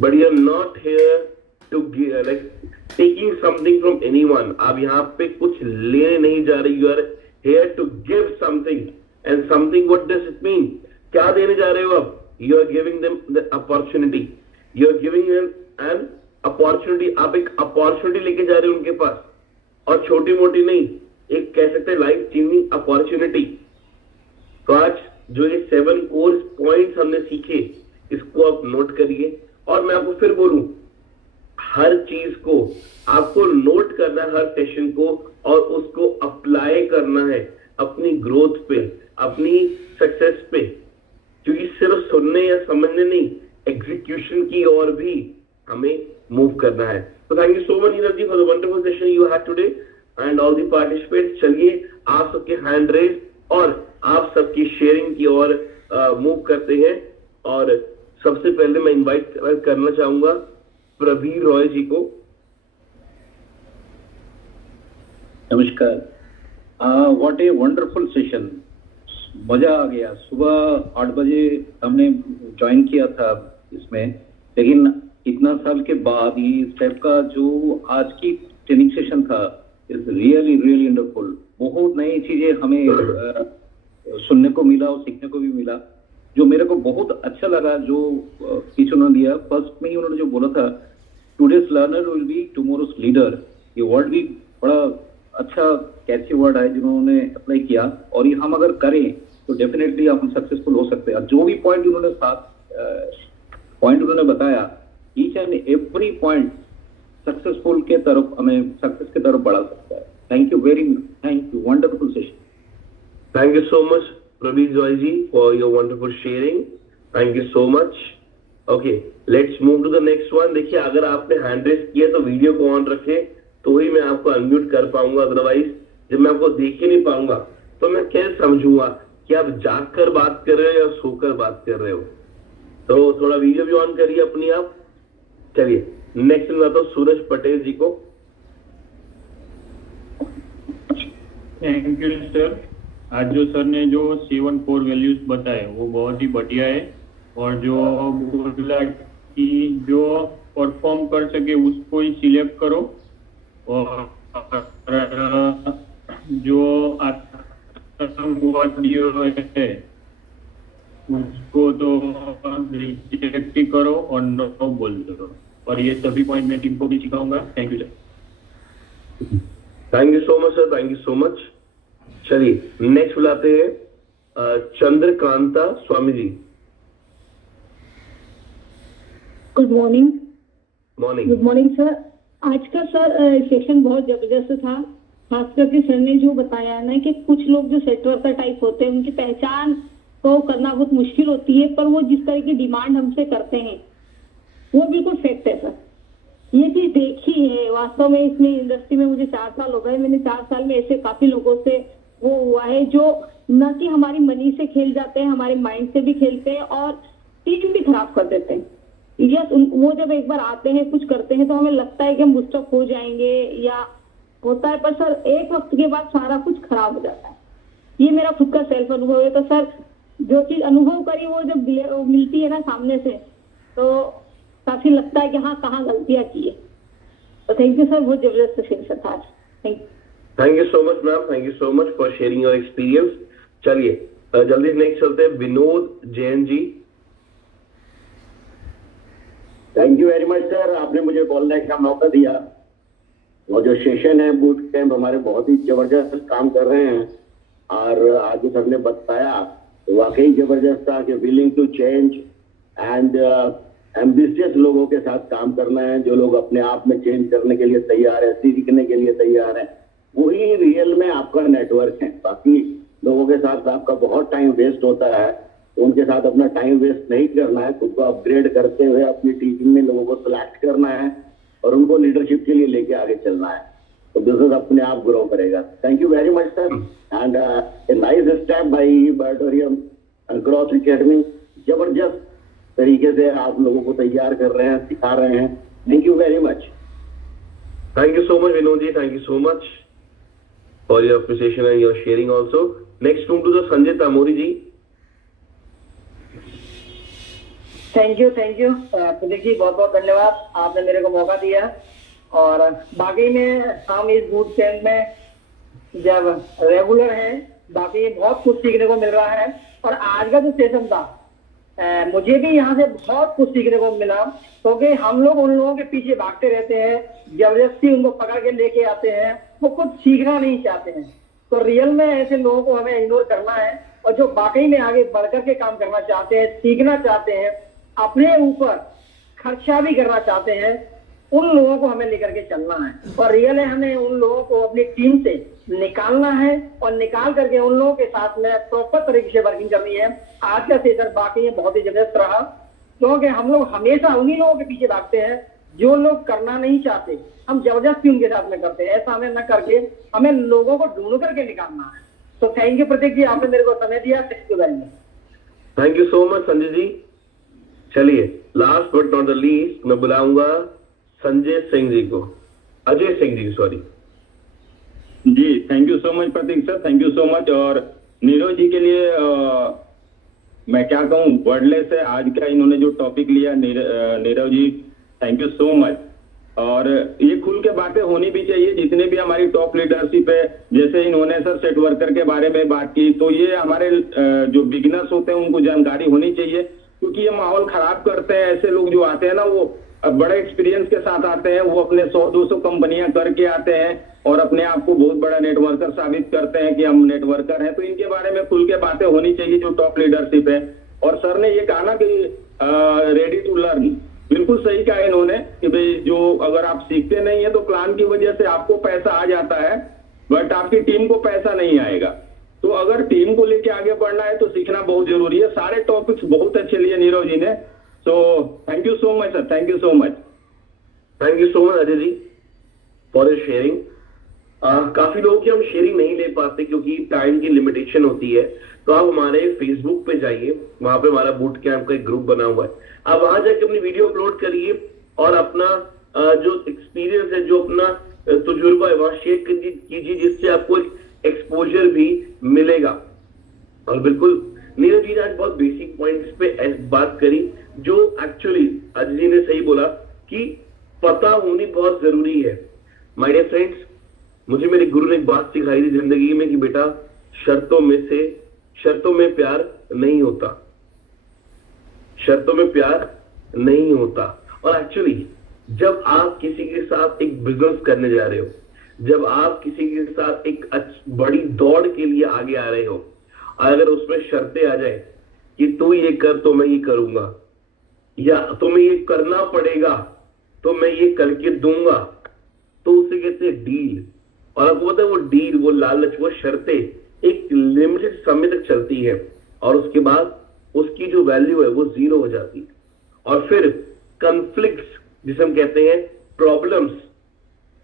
but you are not here to like taking something from anyone. आप यहाँ पे कुछ लेने नहीं जा रहे, you are here to give something. And something, what does it mean? क्या देने जा रहे हो आप? You are giving them the opportunity, you are giving an opportunity. आप एक अपॉर्चुनिटी लेके जा रहे हो उनके पास, और छोटी मोटी नहीं, एक कह सकते हैं लाइफ चेंजिंग अपॉर्चुनिटी। तो आज जो ये 7 कोर पॉइंट्स हमने सीखे, इसको आप नोट करिए। और मैं आपको फिर बोलूं, हर चीज को आपको नोट करना है, हर सेशन को, और उसको अप्लाई करना है अपनी ग्रोथ पे, अपनी सक्सेस पे। क्योंकि सिर्फ सुनने या समझने नहीं, एग्जीक्यूशन की ओर भी हमें मूव करना है। तो thank you so much Neeraj ji for the wonderful session you had today and all the participants. चलिए आप सबके हैंड रेज और आप सबकी शेयरिंग की ओर मूव करते हैं। और सबसे पहले मैं इनवाइट करना चाहूंगा प्रवीर रॉय जी को। नमस्कार। व्हाट ए वंडरफुल सेशन, मजा आ गया। सुबह 8 बजे हमने ज्वाइन किया था इसमें, लेकिन इतना साल के बाद ये इस टाइप का जो आज की ट्रेनिंग सेशन था इज रियली रियली वंडरफुल। बहुत नई चीजें हमें सुनने को मिला और सीखने को भी मिला। जो मेरे को बहुत अच्छा लगा जो स्पीच उन्होंने दिया, फर्स्ट में ही उन्होंने जो बोला था, today's learner will be tomorrow's leader. ये वर्ड भी बड़ा अच्छा कैची वर्ड है जिन्होंने अप्लाई किया, और ये हम अगर करें तो डेफिनेटली हम सक्सेसफुल हो सकते हैं। जो भी पॉइंट उन्होंने उन्होंने बताया, each and every point successful के तरफ हमें सक्सेस की तरफ बढ़ा सकता है। Thank you very much, thank you, wonderful session. Thank you so much Pravir Joy ji for your wonderful sharing, thank you so much. Okay, let's move to the next one. देखिए अगर आपने हैंड रेस किया तो वीडियो को ऑन रखें, तो ही मैं आपको अनम्यूट कर पाऊंगा, अदरवाइज जब मैं आपको देख ही नहीं पाऊंगा तो मैं कैसे समझूंगा कि आप जागकर बात कर रहे हो या सोकर बात कर रहे हो। तो थोड़ा वीडियो भी ऑन करिए अपनी आप। चलिए नेक्स्ट लाता हूं सूरज पटेल जी को। Thank you sir. आज जो सर ने जो 7 कोर वैल्यूज बताए वो बहुत ही बढ़िया है, और जो बोला कि जो परफॉर्म कर सके उसको ही सिलेक्ट करो, और जो आतंकवादियों है उसको तो रिजेक्ट ही करो और नो बोल दो। और ये सभी पॉइंट मैं टीम को भी सिखाऊंगा। Thank you sir. Thank you so much sir, thank you so much. चलिए नेक्स्ट बुलाते हैं Chandrakanta Swami ji. Good morning. Morning. Good morning sir. आज का सर सेशन बहुत जबरदस्त था। खास करके सर ने जो बताया ना कि कुछ लोग जो सेट वर्कर टाइप होते हैं उनकी पहचान तो करना बहुत मुश्किल होती है, पर वो जिस तरह की डिमांड हमसे करते हैं वो बिल्कुल फैक्ट है सर। ये चीज देखी है वास्तव में। इसमें इंडस्ट्री में मुझे 4 साल हो गए। मैंने 4 साल में ऐसे काफी लोगों से वो हुआ है जो न कि हमारी मनी से खेल जाते हैं, हमारे माइंड से भी खेलते हैं और टीम भी खराब कर देते हैं। यस, वो जब एक बार आते हैं कुछ करते हैं तो हमें लगता है कि हम बुस्टअप हो जाएंगे या होता है, पर सर एक वक्त के बाद सारा कुछ खराब हो जाता है। ये मेरा खुद का सेल्फ अनुभव है। तो सर जो चीज अनुभव करी वो जब मिलती है ना सामने से, तो काफी लगता है कि हाँ कहाँ गलतियां की है। तो थैंक यू सर, बहुत जबरदस्त सेशन था। Thank you. Thank you so much ma'am, thank you so much for sharing your experience. चलिए जल्दी नेक्स्ट चलते हैं Vinod Jain ji. Thank you very much sir, आपने मुझे बोलने का मौका दिया। वो जो सेशन है बूट कैंप हमारे बहुत ही जबरदस्त काम कर रहे हैं और आगे सर ने बताया तो वाकई जबरदस्त था कि willing to change and ambitious लोगों के साथ काम करना है, जो लोग अपने आप में चेंज करने के लिए तैयार है, सीखने के लिए तैयार है, वही रियल में आपका नेटवर्क है। बाकी लोगों के साथ आपका बहुत टाइम वेस्ट होता है, तो उनके साथ अपना टाइम वेस्ट नहीं करना है, खुद को अपग्रेड करते हुए अपनी टीचिंग में लोगों को सिलेक्ट करना है और उनको लीडरशिप के लिए लेके आगे चलना है, तो बिजनेस अपने आप ग्रो करेगा। Thank you very much sir and a nice step by Birdorium growth academy. जबरदस्त तरीके से आप लोगों को तैयार कर रहे हैं, सिखा रहे हैं। Thank you very much. Thank you so much, Vinod ji. Thank you so much for your appreciation and your sharing also. Next room to the Sanjay Tamori ji. Thank you Pradeep ji, बहुत बहुत धन्यवाद, आपने मेरे को मौका दिया। और बाकी में हम इस बूट कैंप में जब रेगुलर हैं, बाकी बहुत कुछ सीखने को मिल रहा है। और आज का जो सेशन था मुझे भी यहाँ से बहुत कुछ सीखने को मिला, क्योंकि हम लोग उन लोगों के पीछे भागते रहते हैं, जबरदस्ती उनको पकड़ के लेके आते हैं, वो कुछ सीखना नहीं चाहते हैं। तो रियल में ऐसे लोगों को हमें इग्नोर करना है, और जो वाकई में आगे बढ़कर के काम करना चाहते हैं, सीखना चाहते हैं, अपने ऊपर खर्चा भी करना चाहते हैं, उन लोगों को हमें लेकर के चलना है। और रियल है, हमें उन लोगों को अपनी टीम से निकालना है और निकाल करके उन लोगों के साथ में प्रॉपर तरीके से वर्किंग करनी है। आज का सेशन बाकी बहुत ही जबरदस्त रहा, क्योंकि हम लोग हमेशा उन्हीं लोगों के पीछे भागते हैं जो लोग करना नहीं चाहते, हम जबरदस्ती उनके साथ में करते हैं। ऐसा हमें न करके हमें लोगों को ढूंढ करके निकालना है। तो थैंक यू प्रतीक जी, आपने मेरे को समय दिया। Thank you so much Sanjay ji. चलिए last but not the least मैं बुलाऊंगा संजय सिंह जी को, अजय सिंह जी सॉरी जी। Thank you so much Prateek sir, thank you so much. और नीरज जी के लिए मैं क्या कहूँ, वर्डलेस है। आज का इन्होंने जो टॉपिक लिया, Neeraj ji thank you so much. और ये खुल के बातें होनी भी चाहिए, जितने भी हमारी टॉप लीडरशिप है। जैसे इन्होंने सर सेट वर्कर के बारे में बात की, तो ये हमारे जो बिगिनर्स होते हैं उनको जानकारी होनी चाहिए, क्योंकि ये माहौल खराब करते हैं। ऐसे लोग जो आते हैं ना, वो बड़े एक्सपीरियंस के साथ आते हैं, वो अपने 100-200 कंपनियां करके आते हैं और अपने आप को बहुत बड़ा नेटवर्कर साबित करते हैं कि हम नेटवर्कर हैं। तो इनके बारे में खुल के बातें होनी चाहिए जो टॉप लीडरशिप है। और सर ने ये कहा ना कि रेडी टू लर्न, बिल्कुल सही कहा इन्होंने कि भाई जो अगर आप सीखते नहीं है तो प्लान की वजह से आपको पैसा आ जाता है, बट आपकी टीम को पैसा नहीं आएगा। तो अगर टीम को लेके आगे बढ़ना है तो सीखना बहुत जरूरी है। सारे टॉपिक्स बहुत अच्छे लिए नीरज जी ने, so thank you so much sir, thank you so much. Thank you so much Ajay ji for your sharing. काफी लोगों की हम शेयरिंग नहीं ले पाते क्योंकि टाइम की लिमिटेशन होती है, तो आप हमारे फेसबुक पे जाइए, वहां पे हमारा बूट कैंप का एक ग्रुप बना हुआ है, आप वहां जाके अपनी वीडियो अपलोड करिए और अपना जो एक्सपीरियंस है, जो अपना तजुर्बा है वहां शेयर कीजिए, जिससे आपको एक एक्सपोजर भी मिलेगा। और बिल्कुल नीरज जी ने आज बहुत बेसिक पॉइंट्स पे बात करी, जो एक्चुअली अजय जी ने सही बोला कि पता होनी बहुत जरूरी है। माय डियर फ्रेंड्स, मुझे मेरे गुरु ने एक बात सिखाई थी जिंदगी में कि बेटा शर्तों में प्यार नहीं होता, शर्तों में प्यार नहीं होता। और एक्चुअली जब आप किसी के साथ एक बिजनेस करने जा रहे हो, जब आप किसी के साथ एक बड़ी दौड़ के लिए आगे आ रहे हो, अगर उसमें शर्तें आ जाए कि तू ये कर तो मैं ये करूंगा, या तुम्हें ये करना पड़ेगा तो मैं ये करके दूंगा, तो उसे कहते हैं डील। और आपको पता है वो डील, वो लालच, वो शर्तें एक लिमिटेड समय तक चलती है और उसके बाद उसकी जो वैल्यू है वो जीरो हो जाती है। और फिर कॉन्फ्लिक्ट्स जिसे हम कहते हैं, प्रॉब्लम्स,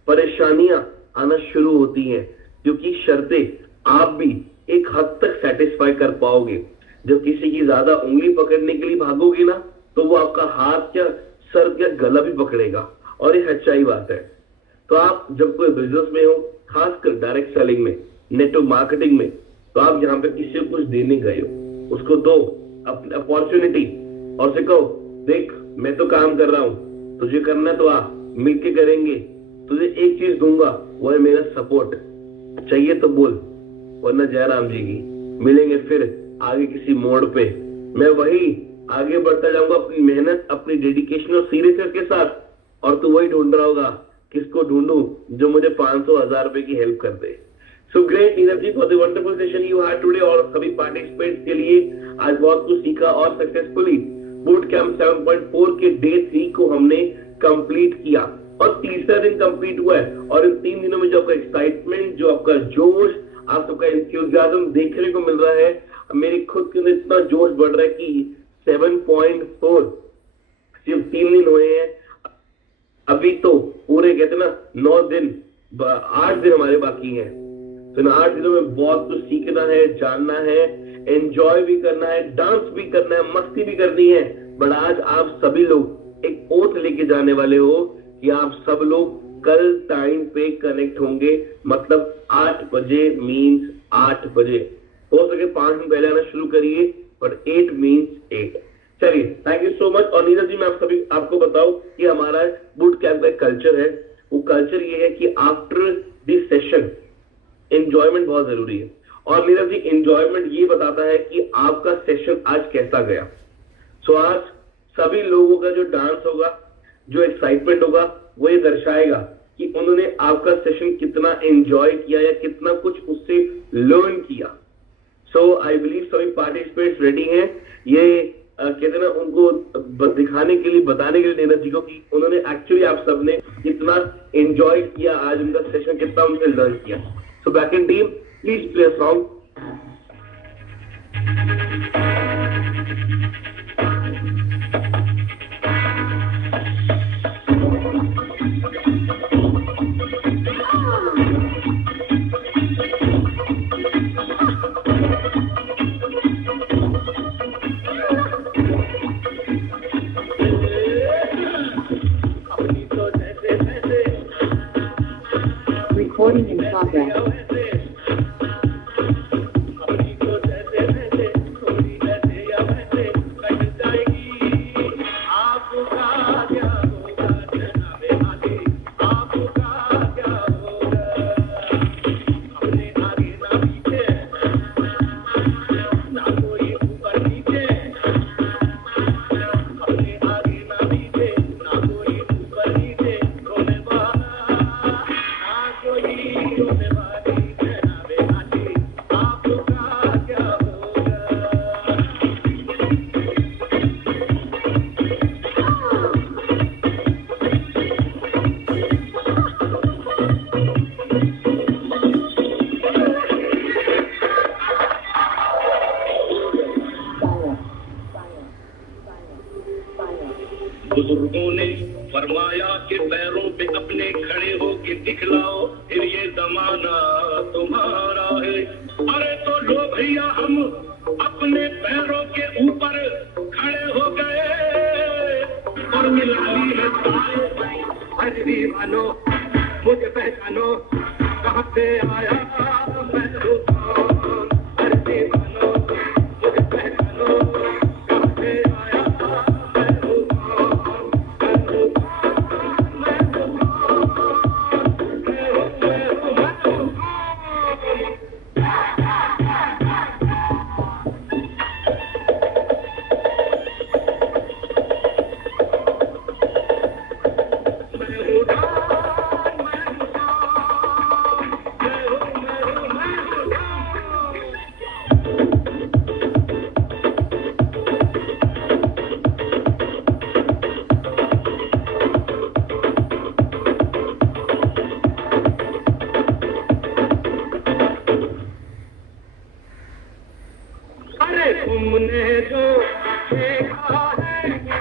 परेशानियां आना शुरू होती हैं, क्योंकि शर्तें आप भी एक हद तक सेटिस्फाई कर पाओगे। जब किसी की ज्यादा उंगली पकड़ने के लिए भागोगे ना, तो वो आपका हाथ या सर या गला भी पकड़ेगा, और ये सच्चाई बात है। तो आप जब कोई बिजनेस में हो, खासकर डायरेक्ट सेलिंग में, नेटवर्क मार्केटिंग में, तो आप यहाँ पे किसी को कुछ देने गए हो, उसको दो अपनी अपॉर्चुनिटी और उसे कहो देख मैं तो काम कर रहा हूँ, तुझे करना तो आ, मिलके करेंगे, तुझे एक चीज दूंगा वो है मेरा सपोर्ट, चाहिए तो बोल, वरना जयराम जी की मिलेंगे फिर आगे किसी मोड़ पे। मैं वही आगे बढ़ता जाऊंगा अपनी मेहनत, अपनी डेडिकेशन और सीरियसनेस के साथ, और तू वही ढूंढ रहा होगा किसको ढूंढूं जो मुझे 500,000 रुपए की हेल्प कर दे। So great Neeraj ji, for the wonderful session you had today. और सभी पार्टिसिपेंट्स के लिए आज बहुत कुछ सीखा और सक्सेसफुली बूट कैंप 7.4 के डे 3 को हमने कंप्लीट किया और तीसरा दिन कंप्लीट हुआ है। और इन 3 दिनों में जो आपका एक्साइटमेंट, जो आपका जोश, आप सबका एंथुसियाज्म देखने को मिल रहा है, मेरी खुद के अंदर इतना जोश बढ़ रहा है कि 7.4 सिर्फ 3 दिन हुए हैं, अभी तो पूरे कहते ना 9 दिन 8 दिन हमारे बाकी हैं। तो इन 8 दिनों में बहुत कुछ सीखना है, जानना है, एंजॉय भी करना है, डांस भी करना है, मस्ती भी करनी है। बट आज आप सभी लोग एक ओथ लेके जाने वाले हो कि आप सब लोग कल टाइम पे कनेक्ट होंगे, मतलब 8 बजे मीन्स 8 बजे। हो सके 5 मिनट पहले आना शुरू करिए, बट 8 मीन्स 8। चलिए, थैंक यू सो मच। और नीरज जी, मैं आपको बताऊं कि हमारा बूट कैंप का कल्चर है, वो कल्चर ये है कि आफ्टर दिस सेशन एंजॉयमेंट बहुत जरूरी है। और नीरज जी, एंजॉयमेंट ये बताता है कि आपका सेशन आज कैसा गया। सो आज सभी लोगों का जो डांस होगा, जो एक्साइटमेंट होगा, वो ये दर्शाएगा कि उन्होंने आपका सेशन कितना एंजॉय किया या कितना कुछ उससे लर्न किया। सो आई बिलीव सभी पार्टिसिपेंट्स रेडी हैं। ये कहते ना, उनको दिखाने के लिए, बताने के लिए नीरज जी को कि उन्होंने एक्चुअली आप सबने कितना एंजॉय किया आज उनका सेशन, कितना उनसे लर्न किया। So back in team, please play a song. Recording in progress. बुजुर्गों ने फरमाया कि पैरों पे अपने खड़े हो के दिखलाओ, फिर ये जमाना तुम्हारा है। अरे तो लो भैया, हम अपने पैरों के ऊपर खड़े हो गए और मिलानी है ताल। अरे दीवानो, मुझे पहचानो, कहाँ से आया मैं हूँ कौन। अरे दीवानो, मुझे पहचानो, कहाँ से आया मैं हूँ कौन। तुमने जो देखा है